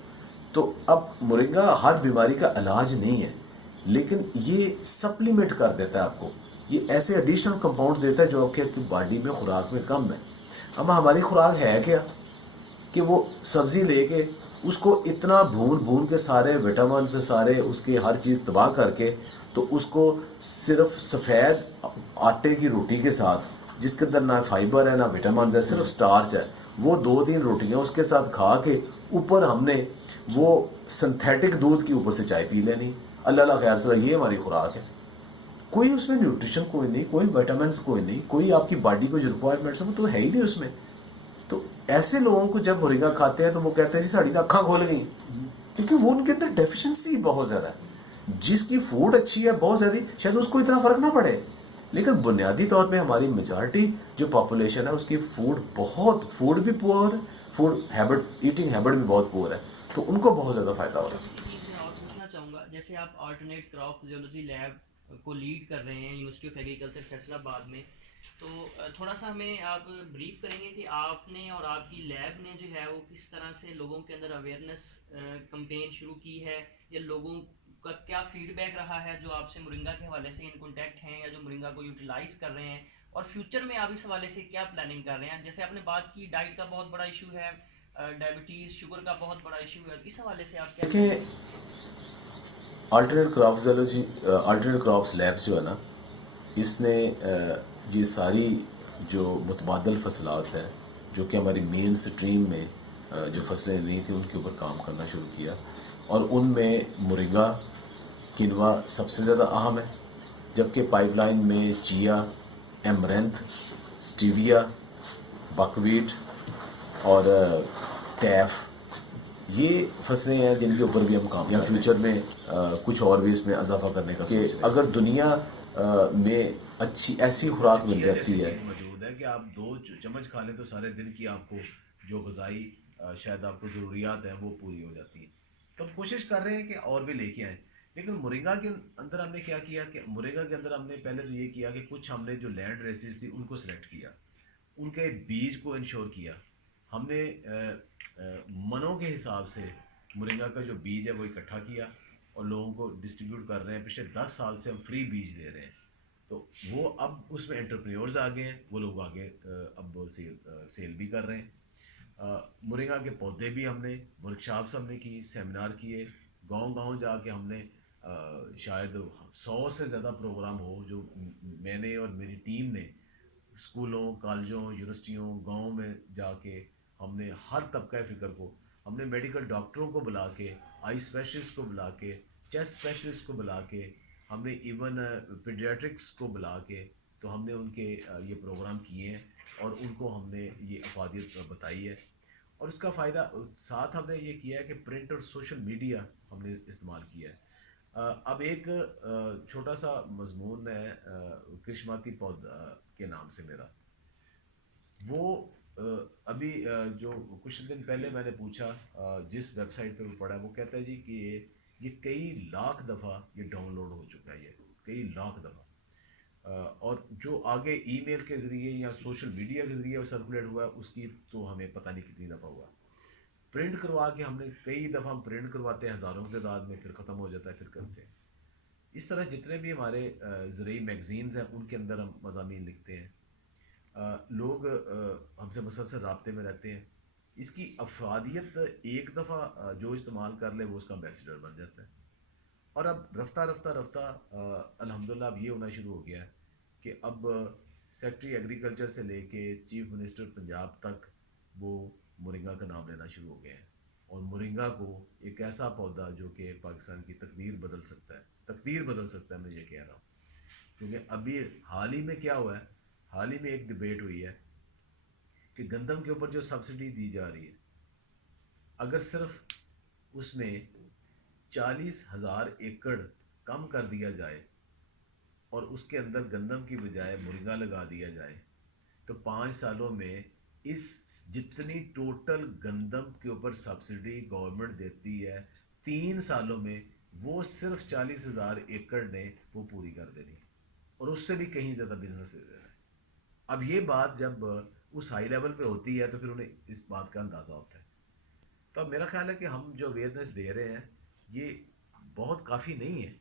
تو اب مورنگا ہر بیماری کا علاج نہیں ہے لیکن یہ سپلیمنٹ کر دیتا ہے آپ کو, یہ ایسے ایڈیشنل کمپاؤنڈ دیتا ہے جو آپ کی باڈی میں خوراک میں کم ہے. اب ہماری خوراک ہے کیا کہ وہ سبزی لے کے اس کو اتنا بھون کے سارے وٹامن سے سارے اس کی ہر چیز تباہ کر کے تو اس کو صرف سفید آٹے کی روٹی کے ساتھ جس کے اندر نہ فائبر ہے نہ وٹامنز ہے, صرف سٹارچ ہے, وہ 2-3 روٹیاں اس کے ساتھ کھا کے اوپر ہم نے وہ سنتھیٹک دودھ کی اوپر سے چائے پی لینی. اللہ خیر سے یہ ہماری خوراک ہے. کوئی اس میں نیوٹریشن کوئی نہیں, کوئی وٹامنس کوئی نہیں, کوئی آپ کی باڈی کو جو ریکوائرمنٹس ہیں وہ تو ہے ہی نہیں اس میں. تو ایسے لوگوں کو جب مورنگا کھاتے ہیں تو وہ کہتے ہیں جی ساڑی اکھاں کھول گئی, کیونکہ وہ ان کے اندر ڈیفیشنسی بہت زیادہ ہے. جس کی فوڈ اچھی ہے بہت زیادہ شاید اس کو اتنا فرق نہ پڑے, لیکن بنیادی طور پہ ہماری میجارٹی جو پاپولیشن ہے اس کی فوڈ بھی پور ہے, فوڈ ہیبٹ, ایٹنگ ہیبٹ بھی بہت پور ہے. تو ان کو بہت زیادہ فائدہ ہو رہا ہے. میں اور پوچھنا چاہوں گا، جیسے آپ آلٹرنیٹ کراپ فزیولوجی لیب کو لیڈ کر رہے ہیں یونیورسٹی آف ایگریکلچر فیصل آباد میں، تو تھوڑا سا ہمیں آپ بریف کریں گے کہ آپ نے اور آپ کی لیب نے جو ہے وہ کس طرح سے لوگوں کے اندر اویئرنیس کمپین شروع کی ہے، یا لوگوں کا کیا فیڈ بیک رہا ہے جو آپ سے مرنگا کے حوالے سے ان کانٹیکٹ ہیں یا جو مرنگا کو یوٹیلائز کر رہے ہیں، اور فیوچر میں آپ اس حوالے سے کیا پلاننگ کر رہے ہیں؟ جیسے آپ نے بات کی ڈائٹ کا بہت بڑا ایشو ہے، ڈائبٹیز شوگر کا بہت بڑا ایشو ہے، اس حوالے سے آپ کیا دیکھیں آلٹرنیٹ کراپس لیب جو ہے نا، اس نے یہ ساری جو متبادل فصلات ہے جو کہ ہماری مین سٹریم میں جو فصلیں نہیں تھیں ان کے اوپر کام کرنا شروع کیا، اور ان میں مرنگا کینوا سب سے زیادہ اہم ہے، جبکہ پائپ لائن میں چیا، ایمرینتھ، سٹیویا، بکویٹ اور کیف، یہ فصلیں ہیں جن کے اوپر بھی ہم کام یا فیوچر میں کچھ اور بھی اس میں اضافہ کرنے کا کہ اگر دنیا میں اچھی ایسی خوراک مل جاتی ہے موجود ہے کہ آپ 2 چمچ کھا لیں تو سارے دن کی آپ کو جو غذائی شاید آپ کو ضروریات ہیں وہ پوری ہو جاتی ہیں. تو ہم کوشش کر رہے ہیں کہ اور بھی لے کے آئیں. لیکن مرنگا کے اندر ہم نے کیا کیا کہ مرنگا کے اندر ہم نے پہلے تو یہ کیا کہ کچھ ہم نے جو لینڈ ریسز تھی ان کو سلیکٹ کیا، ان کے بیج کو انشور کیا. ہم نے منوں کے حساب سے مرنگا کا جو بیج ہے وہ اکٹھا کیا اور لوگوں کو ڈسٹریبیوٹ کر رہے ہیں. پچھلے 10 سال سے ہم فری بیج دے رہے ہیں. تو وہ اب اس میں انٹرپرینورز آ گئے ہیں، وہ لوگ آگے اب سیل بھی کر رہے ہیں. مرنگا کے پودے بھی ہم نے ورکشاپس ہم نے کی، سیمینار کیے، گاؤں گاؤں جا کے ہم نے شاید 100 سے زیادہ پروگرام ہو جو میں نے اور میری ٹیم نے اسکولوں، کالجوں، یونیورسٹیوں، گاؤں میں جا کے ہم نے ہر طبقہ فکر کو، ہم نے میڈیکل ڈاکٹروں کو بلا کے، آئی اسپیشلسٹ کو بلا کے، چیسٹ اسپیشلسٹ کو بلا کے، ہم نے ایون پیڈیاٹرکس کو بلا کے، تو ہم نے ان کے یہ پروگرام کیے ہیں اور ان کو ہم نے یہ افادیت بتائی ہے. اور اس کا فائدہ ساتھ ہم نے یہ کیا ہے کہ پرنٹ اور سوشل میڈیا ہم نے استعمال کیا ہے. اب ایک چھوٹا سا مضمون ہے کرشماتی پودا کے نام سے میرا، وہ ابھی جو کچھ دن پہلے میں نے پوچھا جس ویب سائٹ پہ وہ پڑھا، وہ کہتا ہے جی کہ یہ کئی لاکھ دفعہ یہ ڈاؤن لوڈ ہو چکا ہے، یہ کئی لاکھ دفعہ. اور جو آگے ای میل کے ذریعے یا سوشل میڈیا کے ذریعے سرکولیٹ ہوا ہے اس کی تو ہمیں پتہ نہیں کتنی دفعہ ہوا. پرنٹ کروا کے ہم نے کئی دفعہ ہم پرنٹ کرواتے ہیں ہزاروں کی تعداد میں، پھر ختم ہو جاتا ہے، پھر کرتے ہیں. اس طرح جتنے بھی ہمارے زرعی میگزینز ہیں ان کے اندر ہم مضامین لکھتے ہیں. لوگ ہم سے مسلسل رابطے میں رہتے ہیں. اس کی افرادیت ایک دفعہ جو استعمال کر لے وہ اس کا ایمبیسیڈر بن جاتا ہے. اور اب رفتہ رفتہ رفتہ الحمدللہ اب یہ ہونا شروع ہو گیا ہے کہ اب سیکٹری ایگریکلچر سے لے کے چیف منسٹر پنجاب تک وہ مرنگا کا نام لینا شروع ہو گئے ہیں. اور مرنگا کو ایک ایسا پودا جو کہ پاکستان کی تقدیر بدل سکتا ہے، تقدیر بدل سکتا ہے، میں یہ کہہ رہا ہوں. کیونکہ ابھی حال ہی میں کیا ہوا ہے، حال ہی میں ایک ڈبیٹ ہوئی ہے کہ گندم کے اوپر جو سبسڈی دی جا رہی ہے، اگر صرف اس میں 40,000 ایکڑ کم کر دیا جائے اور اس کے اندر گندم کی بجائے مرنگا لگا دیا جائے تو 5 سالوں میں اس جتنی ٹوٹل گندم کے اوپر سبسڈی گورنمنٹ دیتی ہے 3 سالوں میں وہ صرف 40,000 ایکڑ نے وہ پوری کر دینی اور اس سے بھی کہیں زیادہ بزنس دے دینا ہے. اب یہ بات جب اس ہائی لیول پہ ہوتی ہے تو پھر انہیں اس بات کا اندازہ ہوتا ہے. تو اب میرا خیال ہے کہ ہم جو اویئرنیس دے رہے ہیں یہ بہت کافی نہیں ہے،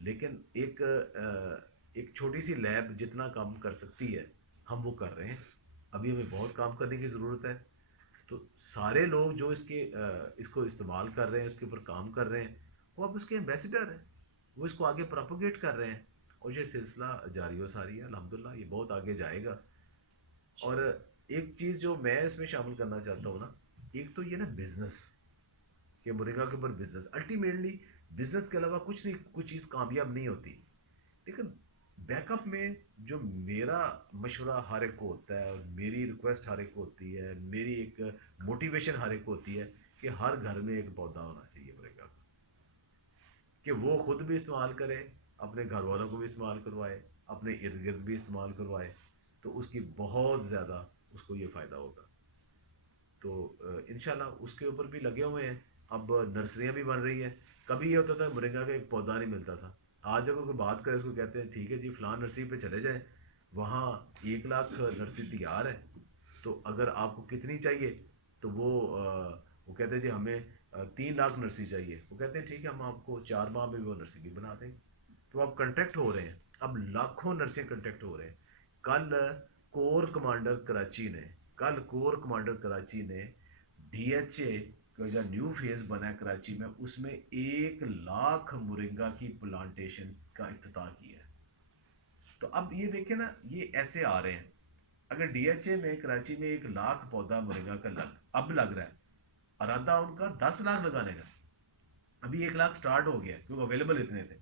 لیکن ایک چھوٹی سی لیب جتنا کام کر سکتی ہے ہم وہ کر رہے ہیں. ابھی ہمیں بہت کام کرنے کی ضرورت ہے. تو سارے لوگ جو اس کو استعمال کر رہے ہیں، اس کے اوپر کام کر رہے ہیں، وہ اب اس کے ایمبیسیڈر ہیں، وہ اس کو آگے پروپیگیٹ کر رہے ہیں اور یہ سلسلہ جاری و ساری ہے. الحمدللہ یہ بہت آگے جائے گا. اور ایک چیز جو میں اس میں شامل کرنا چاہتا ہوں نا، ایک تو یہ نا بزنس کہ مرنگا کے اوپر بزنس، الٹیمیٹلی بزنس کے علاوہ کچھ نہیں، کوئی چیز کامیاب نہیں ہوتی. لیکن بیک اپ میں جو میرا مشورہ ہر ایک کو ہوتا ہے اور میری ریکویسٹ ہر ایک کو ہوتی ہے، میری ایک موٹیویشن ہر ایک کو ہوتی ہے کہ ہر گھر میں ایک پودا ہونا چاہیے مرنگا کا، کہ وہ خود بھی استعمال کرے، اپنے گھر والوں کو بھی استعمال کروائے، اپنے ارد گرد بھی استعمال کروائے، تو اس کی بہت زیادہ اس کو یہ فائدہ ہوگا. تو انشاءاللہ اس کے اوپر بھی لگے ہوئے ہیں. اب نرسریاں بھی بن رہی ہیں. کبھی یہ ہوتا تھا مرنگا کا ایک پودا نہیں ملتا تھا. آج اگر کوئی بات کرے اس کو کہتے ہیں ٹھیک ہے جی فلاں نرسری پہ چلے جائیں, وہاں 1 لاکھ نرسری تیار ہے, تو اگر آپ کو کتنی چاہیے تو وہ کہتے ہیں جی ہمیں 3 لاکھ نرسری چاہیے. وہ کہتے ہیں ٹھیک ہے ہم آپ کو 4 ماہ میں وہ نرسری بھی بنا دیں گے. تو اب کنٹیکٹ ہو رہے ہیں, اب لاکھوں نرسری کنٹیکٹ ہو رہے ہیں. کل کور کمانڈر کراچی نے ڈی ایچ اے کا جو نیو فیز بنا ہے کراچی میں, اس میں 1 لاکھ مرنگا کی پلانٹیشن کا افتتاح کیا ہے. تو اب یہ دیکھیں نا, یہ ایسے آ رہے ہیں. اگر ڈی ایچ اے میں کراچی میں 1 لاکھ پودا مرنگا کا اب لگ رہا ہے, ارادہ ان کا 10 لاکھ لگانے کا. ابھی 1 لاکھ سٹارٹ ہو گیا کیونکہ اویلیبل اتنے تھے.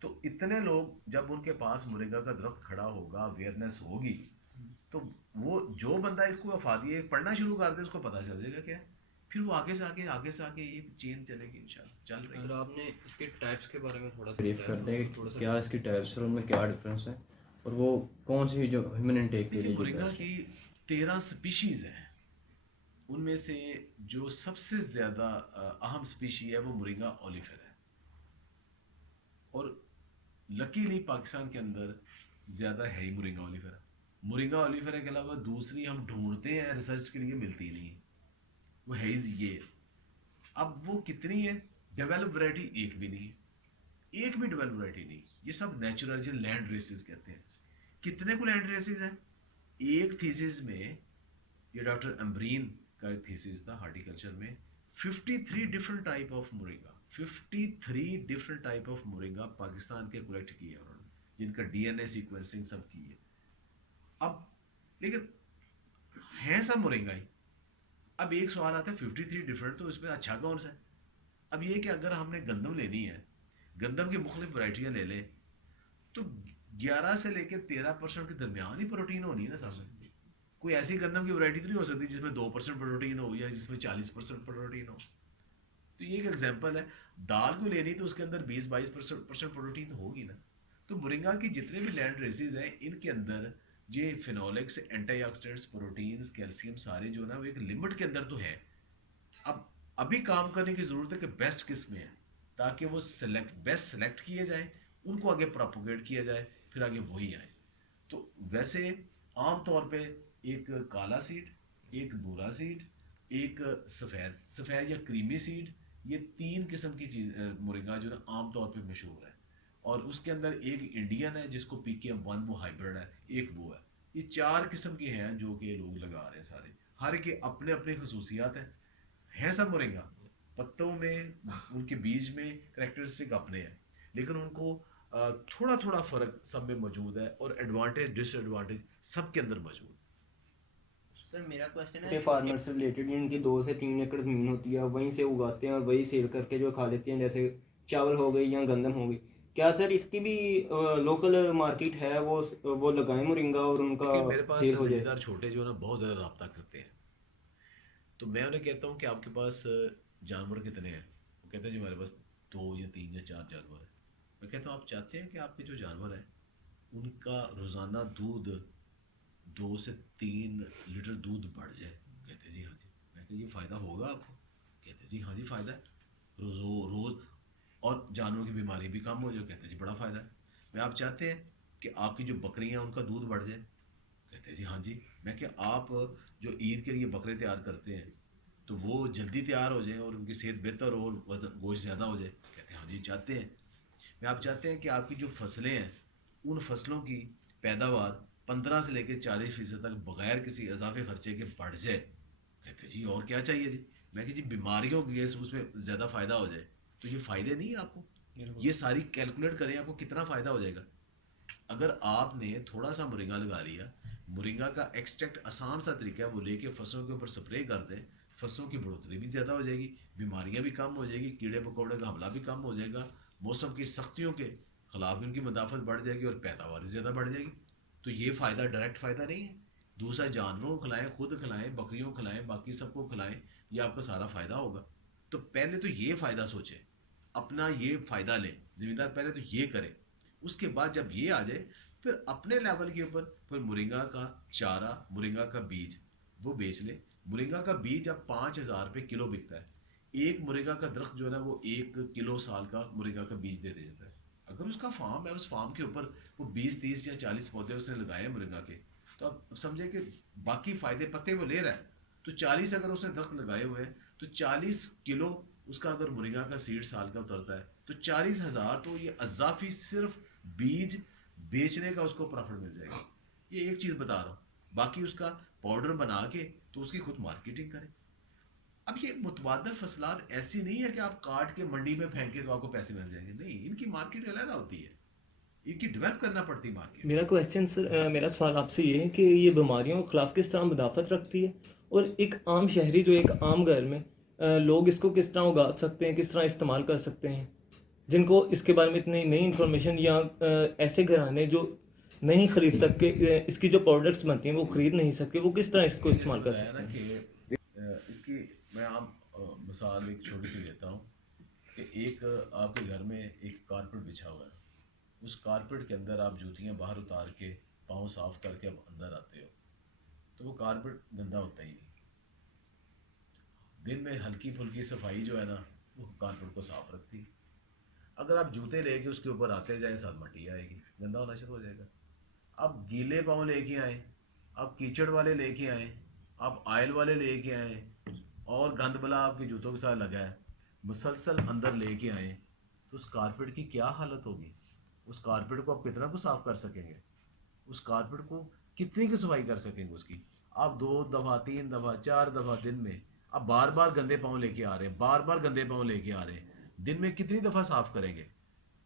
تو اتنے لوگ جب ان کے پاس مرنگا کا درخت کھڑا ہوگا, اویئرنیس ہوگی, تو وہ جو بندہ اس کو افادی پڑھنا شروع کر دے اس کو پتہ چل جائے گا کیا, پھر وہ آگے سے آگے یہ چین چلے گی انشاءاللہ, چل رہی ہے. اگر آپ نے اس کے ٹائپس کے بارے میں تھوڑا سا بریف کر دیں کہ کیا اس کی ٹائپس اور ان میں کیا ڈفرینس ہے, اور وہ کون سی جو ہیومن انٹیک کے لیے جو مرنگا بیسٹ ہے. کی 13 سپیشیز ہیں. ان میں سے جو سب سے زیادہ اہم سپیشی ہے وہ مرنگا اولیفر ہے, اور لکیلی پاکستان کے اندر زیادہ ہے ہی مرنگا اولیفر. مرنگا اولیفر کے علاوہ دوسری ہم ڈھونڈتے ہیں ریسرچ کے لیے, ملتی نہیں ہے. وہ ہے یہ. اب وہ کتنی ہے, ڈیولپ ورائٹی ایک بھی نہیں ہے, ایک بھی ڈیولپ ورائٹی نہیں. یہ سب نیچرل جو لینڈ ریسز کہتے ہیں. کتنے کو لینڈ ریسز ہیں؟ ایک تھیسس میں, یہ ڈاکٹر امبرین کا ایک تھیسس تھا ہارٹیکلچر میں, 53 different type of moringa, 53 different type of moringa Pakistan کے کلیکٹ کیے انہوں نے, جن کا ڈی این اے سیکوینسنگ سب کی ہے. اب لیکن ہے سب مرنگا ہی. اب ایک سوال آتا ہے 53 ڈفرنٹ, تو اس میں اچھا کون سا ہے؟ اب یہ کہ اگر ہم نے گندم لینی ہے, گندم کی مختلف ورائٹیاں لے لیں, تو 11 سے لے کے 13% کے درمیان ہی پروٹین ہونی ہے نا سب سے. کوئی ایسی گندم کی ورائٹی تو نہیں ہو سکتی جس میں 2% پروٹین ہو یا جس میں 40% پروٹین ہو. تو یہ ایک ایگزامپل ہے. دال کو لینی تو اس کے اندر 20-22% پروٹین ہوگی نا. تو مرنگا کی جتنے بھی لینڈ ریسز ہیں ان کے اندر یہ فینولکس, اینٹی آکسیڈنٹس, پروٹینز, کیلشیم سارے جو نا وہ ایک لمٹ کے اندر تو ہے. اب ابھی کام کرنے کی ضرورت ہے کہ بیسٹ کس میں ہے, تاکہ وہ بیسٹ سلیکٹ کیے جائیں, ان کو آگے پراپوگیٹ کیا جائے, پھر آگے وہی آئے. تو ویسے عام طور پہ ایک کالا سیڈ, ایک بھورا سیڈ, ایک سفید یا کریمی سیڈ, یہ 3 قسم کی چیز مرنگا جو نا عام طور پہ مشہور ہے. اور اس کے اندر ایک انڈین ہے جس کو PKM1 وہ ہائیبرڈ ہے, ایک وہ ہے. یہ 4 قسم کے ہیں جو کہ لوگ لگا رہے ہیں سارے, ہر کے اپنے اپنے خصوصیات ہیں سب مرنگا. پتوں میں, ان کے بیج میں کریکٹرسٹک اپنے ہیں, لیکن ان کو تھوڑا تھوڑا فرق سب میں موجود ہے, اور ایڈوانٹیج ڈس ایڈوانٹیج سب کے اندر موجود. سر میرا کوشچن ہے فارمر سے ریلیٹڈ, جن کی 2 سے 3 ایکڑ زمین ہوتی ہے, وہیں سے اگاتے ہیں اور وہی سیل کر کے جو کھا لیتے ہیں, جیسے چاول ہو گئی یا گندم ہو گئی, کیا سر اس کی بھی لوکل مارکیٹ ہے, وہ لگائیں مرنگا اور ان کا میرے پاس سیل ہو جائے؟ زمیندار چھوٹے جو نا بہت زیادہ رابطہ کرتے ہیں, تو میں انہیں کہتا ہوں کہ آپ کے پاس جانور کتنے ہیں؟ وہ کہتے ہیں جی ہمارے پاس 2 یا 3 یا 4 جانور ہیں. میں کہتا ہوں آپ چاہتے ہیں کہ آپ کے جو جانور ہیں ان کا روزانہ دودھ 2 سے 3 لیٹر دودھ بڑھ جائے؟ کہتے ہیں جی ہاں جی. میں کہتا یہ فائدہ ہوگا آپ کو؟ کہتے ہیں جی ہاں جی فائدہ ہے روز, اور جانوروں کی بیماری بھی کم ہو جائے. کہتے ہیں جی بڑا فائدہ ہے. میں آپ چاہتے ہیں کہ آپ کی جو بکریاں ان کا دودھ بڑھ جائے؟ کہتے ہیں جی ہاں جی. میں کہ آپ جو عید کے لیے بکرے تیار کرتے ہیں تو وہ جلدی تیار ہو جائیں اور ان کی صحت بہتر ہو اور گوشت زیادہ ہو جائے؟ کہتے ہیں ہاں جی چاہتے ہیں. میں آپ چاہتے ہیں کہ آپ کی جو فصلیں ہیں ان فصلوں کی پیداوار 15 سے لے کے 40% تک بغیر کسی اضافی خرچے کے بڑھ جائے؟ کہتے ہیں جی اور کیا چاہیے جی. میں کہ جی بیماریوں کی اس میں زیادہ فائدہ ہو جائے. تو یہ فائدے نہیں ہیں آپ کو, یہ ساری کیلکولیٹ کریں آپ کو کتنا فائدہ ہو جائے گا. اگر آپ نے تھوڑا سا مرنگا لگا لیا, مرنگا کا ایکسٹریکٹ آسان سا طریقہ ہے, وہ لے کے فصلوں کے اوپر سپرے کر دیں, فصلوں کی بڑھوتری بھی زیادہ ہو جائے گی, بیماریاں بھی کم ہو جائے گی, کیڑے مکوڑے کا حملہ بھی کم ہو جائے گا, موسم کی سختیوں کے خلاف ان کی مدافعت بڑھ جائے گی, اور پیداوار بھی زیادہ بڑھ جائے گی. تو یہ فائدہ ڈائریکٹ فائدہ نہیں ہے. دوسرا جانوروں کو کھلائیں, خود کھلائیں, بکریوں کو کھلائیں, باقی سب کو کھلائیں, یہ آپ کا سارا فائدہ ہوگا. تو پہلے تو یہ فائدہ سوچیں, اپنا یہ فائدہ لیں, زمیندار پہلے تو یہ کرے. اس کے بعد جب یہ آ جائے پھر اپنے لیول کے اوپر پھر مرنگا کا چارہ, مرنگا کا بیج وہ بیچ لیں. مرنگا کا بیج اب 5,000 روپے کلو بکتا ہے. ایک مرنگا کا درخت جو ہے نا وہ 1 کلو سال کا مرنگا کا بیج دے دیتا ہے. اگر اس کا فارم ہے, اس فارم کے اوپر وہ 20 30 یا 40 پودے اس نے لگائے مرنگا کے, تو آپ سمجھے کہ باقی فائدے پتے وہ لے رہا ہے. تو 40 اگر اس نے درخت لگائے ہوئے ہیں تو 40 کلو اس کا اگر مرنگا کا سیڈ سال کا اترتا ہے تو 40,000 تو یہ اضافی صرف بیج بیچنے کا اس کو پروفٹ مل جائے گا. یہ ایک چیز بتا رہا ہوں. باقی اس کا پاؤڈر بنا کے تو اس کی خود مارکیٹنگ کرے. اب یہ متبادل فصلات ایسی نہیں ہے کہ آپ کاٹ کے منڈی میں پھینکے تو آپ کو پیسے مل جائیں گے. نہیں, ان کی مارکیٹ علیحدہ ہوتی ہے, ان کی ڈیولپ کرنا پڑتی ہے مارکیٹ. میرا کویشچن سر, میرا سوال آپ سے یہ ہے کہ یہ بیماریوں کے خلاف کس طرح مدافعت رکھتی ہے, اور ایک عام شہری جو ایک عام گھر میں لوگ اس کو کس طرح اگا سکتے ہیں, کس طرح استعمال کر سکتے ہیں, جن کو اس کے بارے میں اتنی نئی انفارمیشن, یا ایسے گھرانے جو نہیں خرید سکتے, اس کی جو پروڈکٹس بنتی ہیں وہ خرید نہیں سکتے, وہ کس طرح اس کو استعمال کر سکتے ہیں؟ کہ اس کی میں عام مثال ایک چھوٹی سی لیتا ہوں کہ ایک آپ کے گھر میں ایک کارپیٹ بچھا ہوا ہے. اس کارپیٹ کے اندر آپ جوتیاں باہر اتار کے پاؤں صاف کر کے آپ اندر آتے ہو تو وہ کارپیٹ گندا ہوتا ہی نہیں. دن میں ہلکی پھلکی صفائی جو ہے نا وہ کارپیٹ کو صاف رکھتی. اگر آپ جوتے لے کے اس کے اوپر آتے جائیں ساتھ مٹی آئے گی, گندا ہونا شروع ہو جائے گا. آپ گیلے پاؤں لے کے آئیں, آپ کیچڑ والے لے کے آئیں, آپ آئل والے لے کے آئیں, اور گند بلا آپ کے جوتوں کے ساتھ لگا ہے, مسلسل اندر لے کے آئیں, تو اس کارپیٹ کی کیا حالت ہوگی؟ اس کارپیٹ کو آپ کتنا کو صاف کر سکیں گے؟ اس کارپیٹ کو کتنی کی صفائی کر سکیں گے اس کی؟ آپ 2 دفعہ 3 دفعہ 4 دفعہ دن میں آپ بار بار گندے پاؤں لے کے آ رہے ہیں, بار بار گندے پاؤں لے کے آ رہے ہیں, دن میں کتنی دفعہ صاف کریں گے؟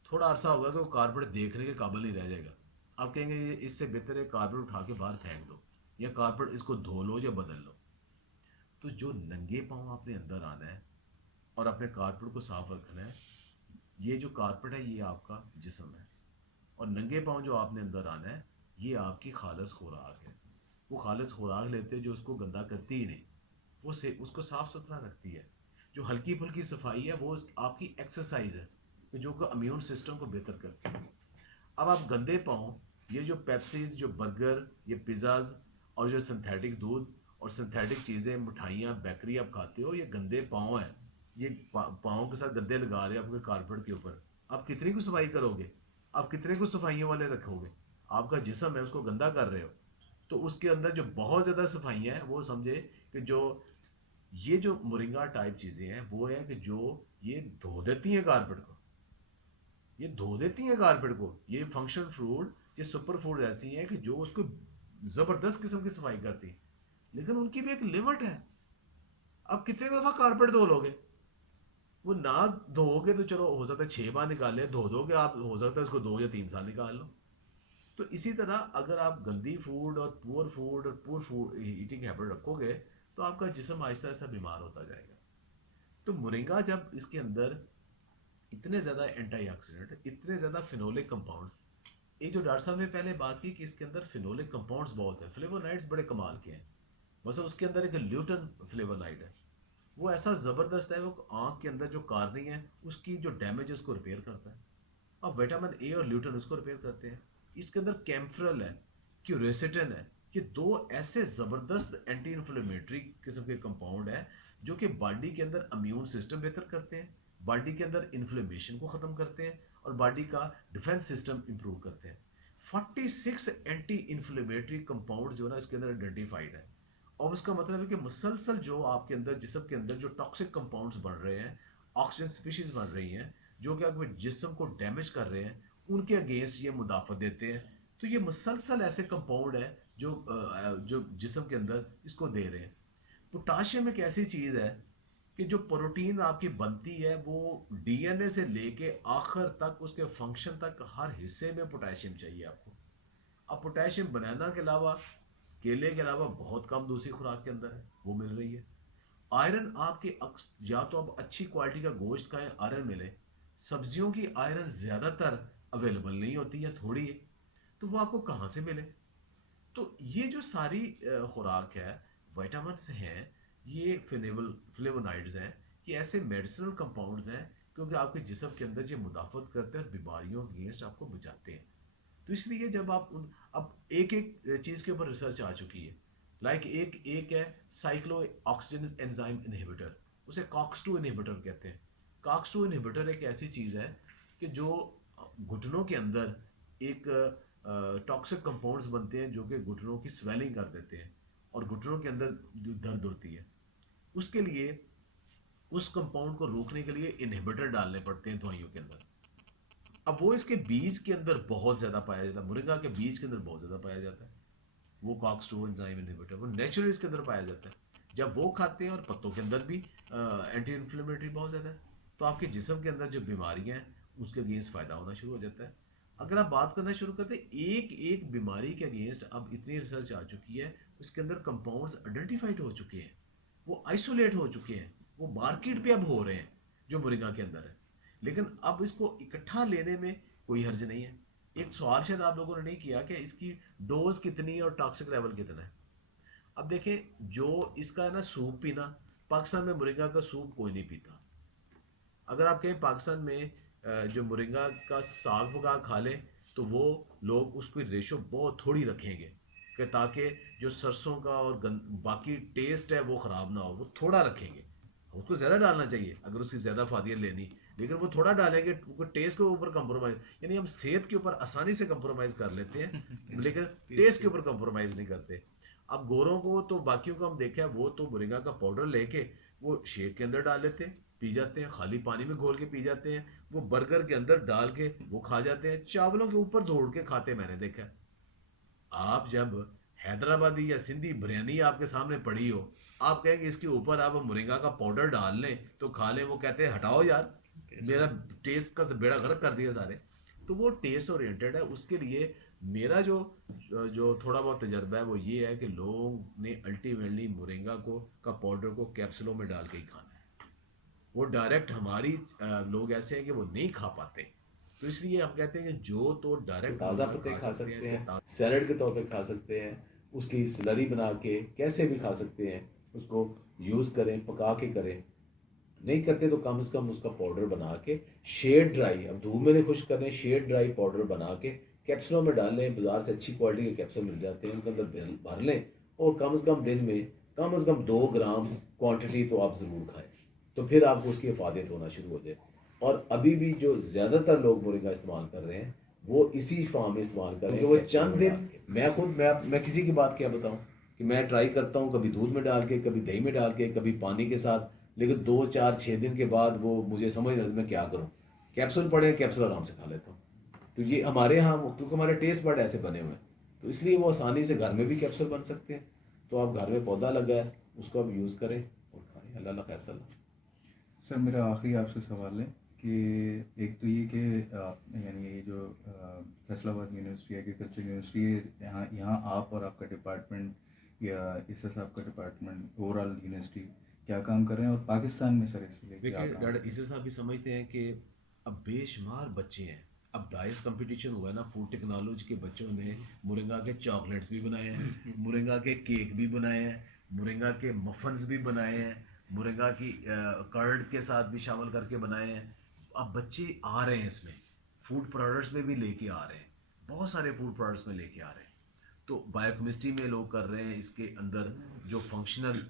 تھوڑا عرصہ ہوگا کہ وہ کارپیٹ دیکھنے کے قابل نہیں رہ جائے گا. آپ کہیں گے یہ اس سے بہتر ہے کارپیٹ اٹھا کے باہر پھینک دو, یا کارپیٹ اس کو دھو لو یا بدل لو. تو جو ننگے پاؤں آپ نے اندر آنا ہے اور اپنے کارپیٹ کو صاف رکھنا ہے, یہ جو کارپیٹ ہے یہ آپ کا جسم ہے, اور ننگے پاؤں جو آپ نے اندر آنا ہے یہ آپ کی خالص خوراک ہے. وہ خالص خوراک لیتے جو اس کو گندا کرتی ہی نہیں, وہ اس کو صاف ستھرا رکھتی ہے. جو ہلکی پھلکی صفائی ہے وہ آپ کی ایکسرسائز ہے جو کہ امیون سسٹم کو بہتر کرتی ہے. اب آپ گندے پاؤں, یہ جو پیپسیز, جو برگر, یہ پیزاز, اور جو سنتھیٹک دودھ اور سنتھیٹک چیزیں, مٹھائیاں, بیکری آپ کھاتے ہو, یہ گندے پاؤں ہیں. یہ پاؤں کے ساتھ گندے لگا رہے ہیں آپ کے کارپیٹ کے اوپر. آپ کتنی کو صفائی کرو گے؟ آپ کتنے کو صفائیوں والے رکھو گے؟ آپ کا جسم ہے اس کو گندا کر رہے ہو. تو اس کے اندر جو بہت زیادہ صفائیاں ہیں وہ سمجھے کہ جو یہ جو مرنگا ٹائپ چیزیں ہیں وہ ہیں کہ جو یہ دھو دیتی ہیں کارپیٹ کو, یہ دھو دیتی ہیں کارپیٹ کو. یہ فنکشن فوڈ, یہ سپر فوڈ ایسی ہیں کہ جو اس کو زبردست قسم کی صفائی کرتی ہیں, لیکن ان کی بھی ایک لمٹ ہے. اب کتنے دفعہ کارپیٹ دھو لو گے؟ وہ نہ دھو گے تو چلو ہو سکتا ہے 6 بار نکالے, دھو دو گے آپ ہو سکتا ہے اس کو 2 یا 3 سال نکال لو. تو اسی طرح اگر آپ گندی فوڈ اور پور فوڈ ایٹنگ ہیبٹ رکھو گے تو آپ کا جسم آہستہ آہستہ بیمار ہوتا جائے گا. تو مرنگا جب اس کے اندر اتنے زیادہ اینٹی آکسیڈنٹ, اتنے زیادہ فینولک کمپاؤنڈز, ایک جو ڈاکٹر صاحب نے پہلے بات کی کہ اس کے اندر فینولک کمپاؤنڈز بہت ہیں, فلیوونائڈز بڑے کمال کے ہیں. مثلا اس کے اندر ایک لیوٹن فلیوونائڈ ہے, وہ ایسا زبردست ہے, وہ آنکھ کے اندر جو کارنی ہے اس کی جو ڈیمیج ہے اس کو ریپیئر کرتا ہے. اب وٹامن اے اور لیوٹن اس کو ریپیئر کرتے ہیں. اس کے اندر کیمفرل ہے, کیوریسٹن ہے, یہ 2 ایسے زبردست اینٹی انفلیمیٹری قسم کے کمپاؤنڈ ہیں جو کہ باڈی کے اندر امیون سسٹم بہتر کرتے ہیں, باڈی کے اندر انفلیمیشن کو ختم کرتے ہیں, اور باڈی کا ڈیفنس سسٹم امپروو کرتے ہیں. 46 اینٹی انفلیمیٹری کمپاؤنڈ جو ہے نا اس کے اندر آئیڈینٹیفائڈ ہے. اور اس کا مطلب ہے کہ مسلسل جو آپ کے اندر جسم کے اندر جو ٹاکسک کمپاؤنڈز بڑھ رہے ہیں, آکسیجن سپیشیز بڑھ رہی ہیں جو کہ آپ کے جسم کو ڈیمیج کر رہے ہیں, ان کے اگینسٹ یہ مدافعت دیتے ہیں. تو یہ مسلسل ایسے کمپاؤنڈ ہیں جو جسم کے اندر اس کو دے رہے ہیں. پوٹاشیم ایک ایسی چیز ہے کہ جو پروٹین آپ کی بنتی ہے وہ ڈی این اے سے لے کے آخر تک اس کے فنکشن تک ہر حصے میں پوٹاشیم چاہیے آپ کو. اب پوٹاشیم بنانا کے علاوہ, کیلے کے علاوہ بہت کم دوسری خوراک کے اندر ہے, وہ مل رہی ہے. آئرن آپ کے یا تو آپ اچھی کوالٹی کا گوشت کھائیں آئرن ملے, سبزیوں کی آئرن زیادہ تر اویلیبل نہیں ہوتی ہے, تھوڑی ہے, تو وہ آپ کو کہاں سے ملے؟ تو یہ جو ساری خوراک ہے, وائٹامنس ہیں, یہ فلیونائڈز ہیں, یہ ایسے میڈیسنل کمپاؤنڈز ہیں کیونکہ آپ کے جسم کے اندر یہ مدافعت کرتے ہیں اور بیماریوں کے اگینسٹ آپ کو بچاتے ہیں. تو اس لیے جب آپ اب ایک چیز کے اوپر ریسرچ آ چکی ہے, لائک ایک ہے سائکلو آکسیجن انزائم انہیبیٹر, اسے COX-2 انہیبیٹر کہتے ہیں. COX-2 انہیبیٹر ایک ایسی چیز ہے کہ جو گھٹنوں کے اندر ایک ٹاکسک کمپاؤنڈز بنتے ہیں جو کہ گھٹنوں کی سویلنگ کر دیتے ہیں اور گھٹنوں کے اندر جو درد ہوتی ہے اس کے لیے اس کمپاؤنڈ کو روکنے کے لیے انہیبیٹر ڈالنے پڑتے ہیں دوائیوں کے اندر. اب وہ اس کے بیج کے اندر بہت زیادہ پایا جاتا ہے, مرنگا کے بیج کے اندر بہت زیادہ پایا جاتا ہے وہ COX-2 انزائم انہیبیٹر, وہ نیچرلی اس کے اندر پایا جاتا ہے. جب وہ کھاتے ہیں اور پتوں کے اندر بھی اینٹی انفلیمیٹری بہت زیادہ ہے تو آپ کے جسم کے اندر جو بیماریاں ہیں اس کے اگینسٹ فائدہ ہونا شروع ہو جاتا ہے. اگر آپ بات کرنا شروع کرتے ہیں ایک ایک بیماری کے اگینسٹ اب اتنی ریسرچ آ چکی ہے, اس کے اندر کمپاؤنڈز آئیڈینٹیفائڈ ہو چکے ہیں, وہ آئسولیٹ ہو چکے ہیں, وہ مارکیٹ پہ اب ہو رہے ہیں جو مرنگا کے اندر ہے. لیکن اب اس کو اکٹھا لینے میں کوئی حرج نہیں ہے. ایک سوال شاید آپ لوگوں نے نہیں کیا کہ اس کی ڈوز کتنی ہے اور ٹاکسک لیول کتنا ہے. اب دیکھیں جو اس کا ہے نا سوپ پینا, پاکستان میں مرنگا کا سوپ کوئی نہیں پیتا. اگر آپ کہیں پاکستان میں جو مرنگا کا ساگ پکا کھا لیں تو وہ لوگ اس کی ریشو بہت تھوڑی رکھیں گے کہ تاکہ جو سرسوں کا اور باقی ٹیسٹ ہے وہ خراب نہ ہو, وہ تھوڑا رکھیں گے. اس کو زیادہ ڈالنا چاہیے اگر اس کی زیادہ فادیت لینی, لیکن وہ تھوڑا ڈالیں گے ٹیسٹ کے اوپر کمپرومائز, یعنی ہم صحت کے اوپر آسانی سے کمپرومائز کر لیتے ہیں لیکن ٹیسٹ کے اوپر کمپرومائز نہیں کرتے. اب گوروں کو تو باقیوں کو ہم دیکھا وہ تو مرنگا کا پاؤڈر لے کے وہ شیک کے اندر ڈال لیتے ہیں, پی جاتے ہیں, خالی پانی میں گھول کے پی جاتے ہیں, وہ برگر کے اندر ڈال کے وہ کھا جاتے ہیں, چاولوں کے اوپر دھوڑ کے کھاتے میں نے دیکھا. آپ جب حیدرآبادی یا سندھی بریانی آپ کے سامنے پڑی ہو, آپ کہیں گے اس کے اوپر آپ مرنگا کا پاؤڈر ڈال لیں تو کھا لیں, وہ کہتے ہیں ہٹاؤ یار میرا ٹیسٹ کا بیڑا غرق کر دیا سارے. تو وہ ٹیسٹ اورینٹڈ ہے. اس کے لیے میرا جو تھوڑا بہت تجربہ ہے وہ یہ ہے کہ لوگوں نے الٹیمیٹلی مرنگا کا پاؤڈر کو کیپسولوں میں ڈال کے ہی کھانا ہے. وہ ڈائریکٹ ہماری لوگ ایسے ہیں کہ وہ نہیں کھا پاتے, تو اس لیے ہم کہتے ہیں کہ جو تو ڈائریکٹ تازہ پتے کھا سکتے ہیں, سیلڈ کے طور پہ کھا سکتے ہیں, اس کی سلری بنا کے کیسے بھی کھا سکتے ہیں, اس کو یوز کریں, پکا کے کریں. نہیں کرتے تو کم از کم اس کا پاؤڈر بنا کے شیڈ ڈرائی, اب دھوپ میں نہیں خشک کریں, شیڈ ڈرائی پاؤڈر بنا کے کیپسولوں میں ڈال لیں. بازار سے اچھی کوالٹی کے کیپسول مل جاتے ہیں, ان کے اندر بھر لیں اور کم از کم دن میں کم از کم 2 گرام کوانٹٹی تو آپ ضرور کھائیں, تو پھر آپ کو اس کی افادیت ہونا شروع ہو جائے. اور ابھی بھی جو زیادہ تر لوگ مرنگا استعمال کر رہے ہیں وہ اسی فارم میں استعمال کر رہے ہیں. وہ چند دن میں کسی کی بات کیا بتاؤں کہ میں ٹرائی کرتا ہوں کبھی دودھ میں ڈال کے, کبھی دہی میں ڈال کے, کبھی پانی کے ساتھ, لیکن 2 4 6 دن کے بعد وہ مجھے سمجھ نہیں آتا میں کیا کروں. کیپسول پڑے, کیپسول آرام سے کھا لیتا ہوں. تو یہ ہمارے ہاں کیونکہ ہمارے ٹیسٹ بڈ ایسے بنے ہوئے ہیں تو اس لیے وہ آسانی سے گھر میں بھی کیپسول بن سکتے ہیں. تو آپ گھر میں پودا لگا ہے اس کو آپ یوز کریں اور کھائیں. اللہ اللہ خیر صلی. سر میرا آخری آپ سے سوال ہے کہ ایک تو یہ کہ یعنی یہ جو فیصل آباد یونیورسٹی ایگریکلچر یونیورسٹی ہے, یہاں آپ اور آپ کا ڈپارٹمنٹ یا اس صاحب کا ڈپارٹمنٹ اوور آل یونیورسٹی کیا کام کر رہے ہیں, اور پاکستان میں سر اس لیے کیا کام؟ ڈاکٹر عیسیٰ صاحب بھی سمجھتے ہیں کہ اب بے شمار بچے ہیں, اب ڈائس کمپٹیشن ہوا ہے نا, فوڈ ٹیکنالوجی کے بچوں نے مرنگا کے چاکلیٹس بھی بنائے ہیں, مرنگا کے کیک بھی بنائے ہیں, مرنگا کے مفنز بھی بنائے ہیں, مرنگا کی کرڈ کے ساتھ بھی شامل کر کے بنائے ہیں. اب بچے آ رہے ہیں اس میں, فوڈ پروڈکٹس میں بھی لے کے آ رہے ہیں, بہت سارے فوڈ پروڈکٹس میں لے کے آ رہے ہیں. تو بایو کیمسٹری میں لوگ کر رہے ہیں, اس کے اندر جو فنکشنل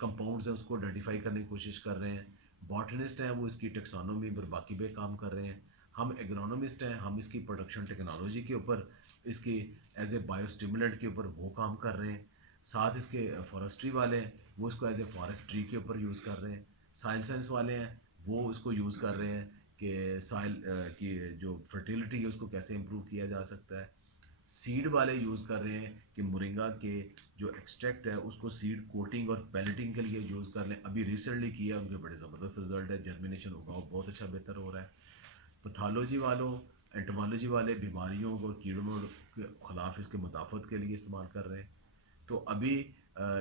کمپاؤنڈز ہیں اس کو آئیڈینٹیفائی کرنے کی کوشش کر رہے ہیں. باٹنسٹ ہیں وہ اس کی ٹیکسانومی پر باقی پہ کام کر رہے ہیں. ہم ایگرونومسٹ ہیں, ہم اس کی پروڈکشن ٹیکنالوجی کے اوپر, اس کی ایز اے بایو اسٹیمولنٹ کے اوپر وہ کام کر رہے ہیں. ساتھ اس کے فارسٹری والے ہیں وہ اس کو ایز اے فارسٹری کے اوپر یوز کر رہے ہیں. سائل سائنس والے ہیں وہ اس کو یوز کر رہے ہیں کہ سائل کی جو فرٹیلیٹی ہے اس کو کیسے امپروو کیا جا سکتا ہے. سیڈ والے یوز کر رہے ہیں کہ مرنگا کے جو ایکسٹریکٹ ہے اس کو سیڈ کوٹنگ اور پیلٹنگ کے لیے یوز کر لیں. ابھی ریسنٹلی کیا, ان کے بڑے زبردست رزلٹ ہے, جرمینیشن اگاؤ بہت اچھا بہتر ہو رہا ہے. پیتھالوجی والوں, انٹمالوجی والے بیماریوں کو کیڑوں کے خلاف اس کے مدافعت کے لیے استعمال کر رہے ہیں. تو ابھی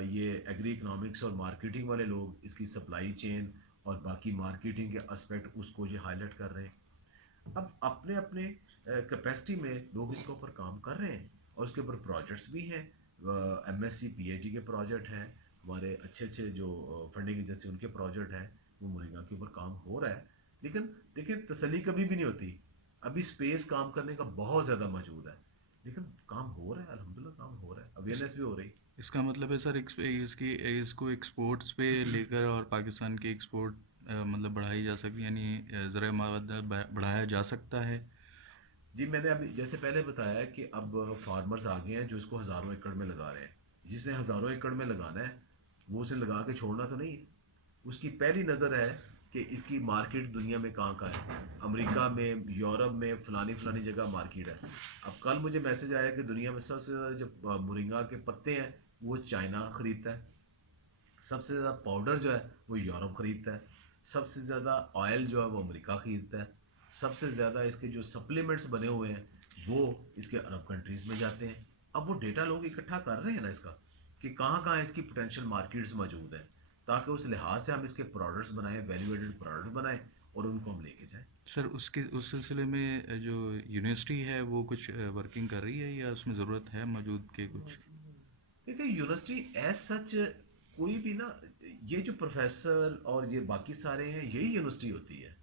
یہ ایگری اکنامکس اور مارکیٹنگ والے لوگ اس کی سپلائی چین اور باقی مارکیٹنگ کے اسپیکٹ اس کو یہ ہائی لائٹ کر رہے ہیں. اب اپنے اپنے کیپیسٹی میں لوگ اس کے اوپر کام کر رہے ہیں اور اس کے اوپر پروجیکٹس بھی ہیں. M S C P H D کے پروجیکٹ ہیں, ہمارے اچھے اچھے جو فنڈنگ ایجنسی ان کے پروجیکٹ ہیں, وہ مرنگا کے اوپر کام ہو رہا ہے. لیکن دیکھیں تسلی کبھی بھی نہیں ہوتی, ابھی اسپیس کام کرنے کا بہت زیادہ موجود ہے, لیکن کام ہو رہا ہے, الحمدللہ کام ہو رہا ہے, اویئرنیس بھی ہو رہی ہے. اس کا مطلب ہے سر اس کو ایکسپورٹس پہ لے کر اور پاکستان کی ایکسپورٹ مطلب بڑھائی جا سکتی، یعنی ذرائع معدہ بڑھایا جا سکتا ہے. جی میں نے ابھی جیسے پہلے بتایا کہ اب فارمرز آ گئے ہیں جو اس کو ہزاروں ایکڑ میں لگا رہے ہیں. جس نے ہزاروں ایکڑ میں لگانا ہے وہ اسے لگا کے چھوڑنا تو نہیں ہے. اس کی پہلی نظر ہے کہ اس کی مارکیٹ دنیا میں کہاں ہے. امریکہ میں، یورپ میں، فلانی جگہ مارکیٹ ہے. اب کل مجھے میسج آیا کہ دنیا میں سب سے زیادہ جو مورنگا کے پتے ہیں وہ چائنا خریدتا ہے. سب سے زیادہ پاؤڈر جو ہے وہ یورپ خریدتا ہے. سب سے زیادہ آئل جو ہے وہ امریکہ خریدتا ہے. سب سے زیادہ اس کے جو سپلیمنٹس بنے ہوئے ہیں وہ اس کے عرب کنٹریز میں جاتے ہیں. اب وہ ڈیٹا لوگ اکٹھا کر رہے ہیں نا اس کا کہ کہاں کہاں اس کی پوٹینشیل مارکیٹس موجود ہیں، تاکہ اس لحاظ سے ہم اس کے پروڈکٹس بنائیں، ویلیو ایڈڈ پروڈکٹ بنائیں اور ان کو ہم لے کے جائیں. سر اس سلسلے میں جو یونیورسٹی ہے وہ کچھ ورکنگ کر رہی ہے یا اس میں ضرورت ہے موجود کے کچھ؟ دیکھیں یونیورسٹی ایز سچ کوئی بھی نا، یہ جو پروفیسر اور یہ باقی سارے ہیں یہی یونیورسٹی ہوتی ہے.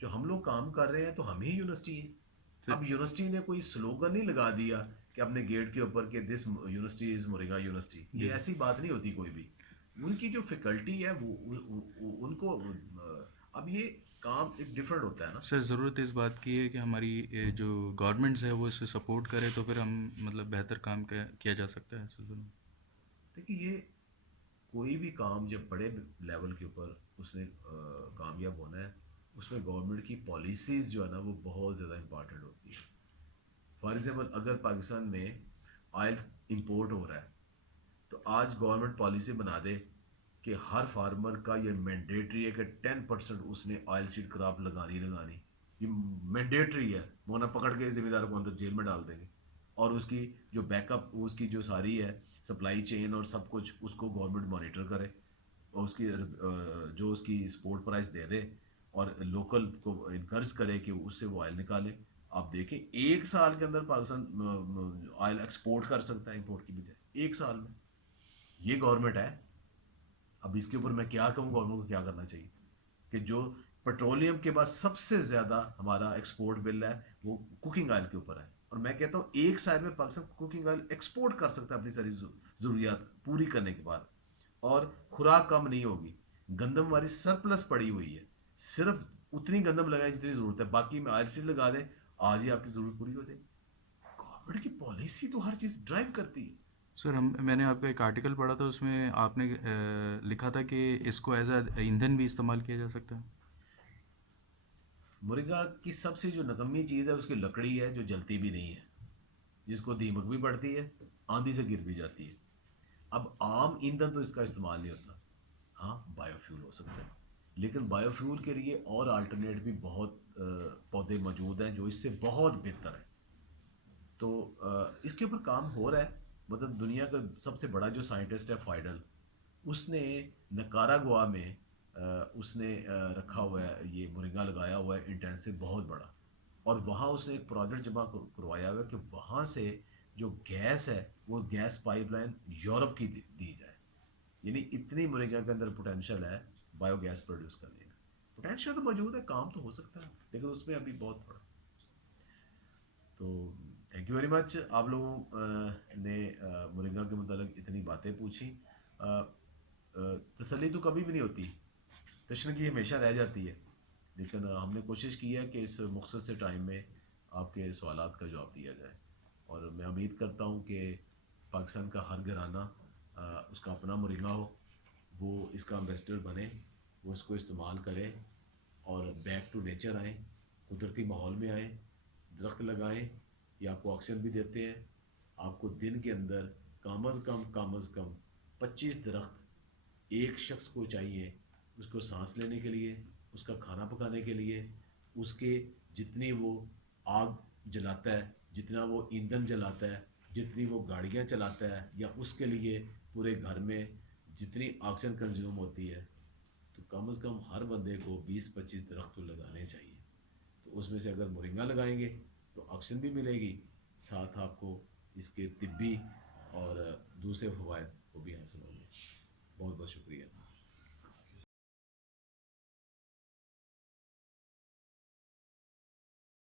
جو ہم لوگ کام کر رہے ہیں تو ہم ہی یونیورسٹی ہیں. اب یونیورسٹی نے کوئی سلوگن نہیں لگا دیا کہ اپنے گیٹ کے اوپر کہ this university is moringa university. یہ ایسی بات نہیں ہوتی کوئی بھی. ان کی جو فیکلٹی ہے وہ ان کو اب یہ کام ایک ڈفرینٹ ہوتا ہے نا. سر ضرورت اس بات کی ہے کہ ہماری جو گورنمنٹس ہے وہ اس سے سپورٹ کرے تو پھر ہم مطلب بہتر کام کیا جا سکتا ہے اس سلسلے میں. دیکھیے یہ کوئی بھی کام جب بڑے لیول کے اوپر اس نے کامیاب ہونا ہے اس میں گورنمنٹ کی پالیسیز جو ہے نا وہ بہت زیادہ امپارٹنٹ ہوتی ہے. فار ایگزامپل اگر پاکستان میں آئل امپورٹ ہو رہا ہے تو آج گورنمنٹ پالیسی بنا دے کہ ہر فارمر کا یہ مینڈیٹری ہے کہ 10% اس نے آئل سیڈ کراپ لگانی. یہ مینڈیٹری ہے، مونا پکڑ کے ذمہ دار کو اندر جیل میں ڈال دیں گے. اور اس کی جو بیک اپ، اس کی جو ساری ہے سپلائی چین اور سب کچھ اس کو گورنمنٹ مانیٹر کرے اور اس کی جو اس کی سپورٹ پرائز دے دے اور لوکل کو انکرج کرے کہ اس سے وہ آئل نکالے. آپ دیکھیں 1 سال کے اندر پاکستان آئل ایکسپورٹ کر سکتا ہے امپورٹ کی بجائے 1 سال میں. یہ گورنمنٹ ہے. اب اس کے اوپر میں کیا کہوں گورنمنٹ کو کیا کرنا چاہیے کہ جو پیٹرولیم کے بعد سب سے زیادہ ہمارا ایکسپورٹ بل ہے وہ کوکنگ آئل کے اوپر ہے. اور میں کہتا ہوں 1 سال میں پاکستان کوکنگ آئل ایکسپورٹ کر سکتا ہے اپنی ساری ضروریات پوری کرنے کے بعد. اور خوراک کم نہیں ہوگی. گندم ہماری سرپلس پڑی ہوئی ہے، صرف اتنی گندم لگائیں جتنی ضرورت ہے، باقی میں آئل سیڈ لگا دیں، آج ہی آپ کی ضرورت پوری ہو جائے. گورنمنٹ کی پالیسی تو ہر چیز ڈرائیو کرتی ہے. سر میں نے آپ کا ایک آرٹیکل پڑھا تھا، اس میں آپ نے لکھا تھا کہ اس کو ایز اے ایندھن بھی استعمال کیا جا سکتا ہے. مرغا کی سب سے جو نکمی چیز ہے اس کی لکڑی ہے جو جلتی بھی نہیں ہے، جس کو دیمک بھی پڑتی ہے، آندھی سے گر بھی جاتی ہے. اب عام ایندھن تو اس کا استعمال نہیں ہوتا. ہاں بایو فیول ہو سکتا ہے، لیکن بایو فیول کے لیے اور آلٹرنیٹ بھی بہت پودے موجود ہیں جو اس سے بہت بہتر ہیں. تو اس کے اوپر کام ہو رہا ہے. مطلب دنیا کا سب سے بڑا جو سائنٹسٹ ہے فائڈل، اس نے نکاراگوا میں اس نے رکھا ہوا ہے، یہ مرنگا لگایا ہوا ہے انٹینسو بہت بڑا. اور وہاں اس نے ایک پروجیکٹ جمع کروایا ہوا ہے کہ وہاں سے جو گیس ہے وہ گیس پائپ لائن یورپ کی دی جائے. یعنی اتنی مرنگا کے اندر پوٹینشیل ہے بایو گیس پروڈیوس کرنے کا. پوٹینشیل تو موجود ہے، کام تو ہو سکتا ہے، لیکن اس میں ابھی بہت تھوڑا. تو تھینک یو ویری مچ. آپ لوگوں نے مرنگا کے متعلق اتنی باتیں پوچھی. تسلی تو کبھی بھی نہیں ہوتی، تشنگی ہمیشہ رہ جاتی ہے، لیکن ہم نے کوشش کی ہے کہ اس مختصر سے ٹائم میں آپ کے سوالات کا جواب دیا جائے. اور میں امید کرتا ہوں کہ پاکستان کا ہر گھرانہ اس کا اپنا مرنگا ہو، وہ اس کا امبیسڈر بنے، وہ اس کو استعمال کرے اور بیک ٹو نیچر آئیں، قدرتی ماحول میں آئیں، درخت لگائیں. یہ آپ کو آکسیجن بھی دیتے ہیں. آپ کو دن کے اندر کم از کم 25 درخت ایک شخص کو چاہیے، اس کو سانس لینے کے لیے، اس کا کھانا پکانے کے لیے، اس کے جتنی وہ آگ جلاتا ہے، جتنا وہ ایندھن جلاتا ہے، جتنی وہ گاڑیاں چلاتا ہے، یا اس کے لیے پورے گھر میں جتنی آکسیجن کنزیوم ہوتی ہے، تو کم از کم ہر بندے کو 20-25 درخت تو لگانے چاہیے. تو اس میں سے اگر مرنگا لگائیں گے تو آکسیجن بھی ملے گی، ساتھ آپ کو اس کے طبی اور دوسرے فوائد وہ بھی حاصل ہوں گے. بہت بہت شکریہ.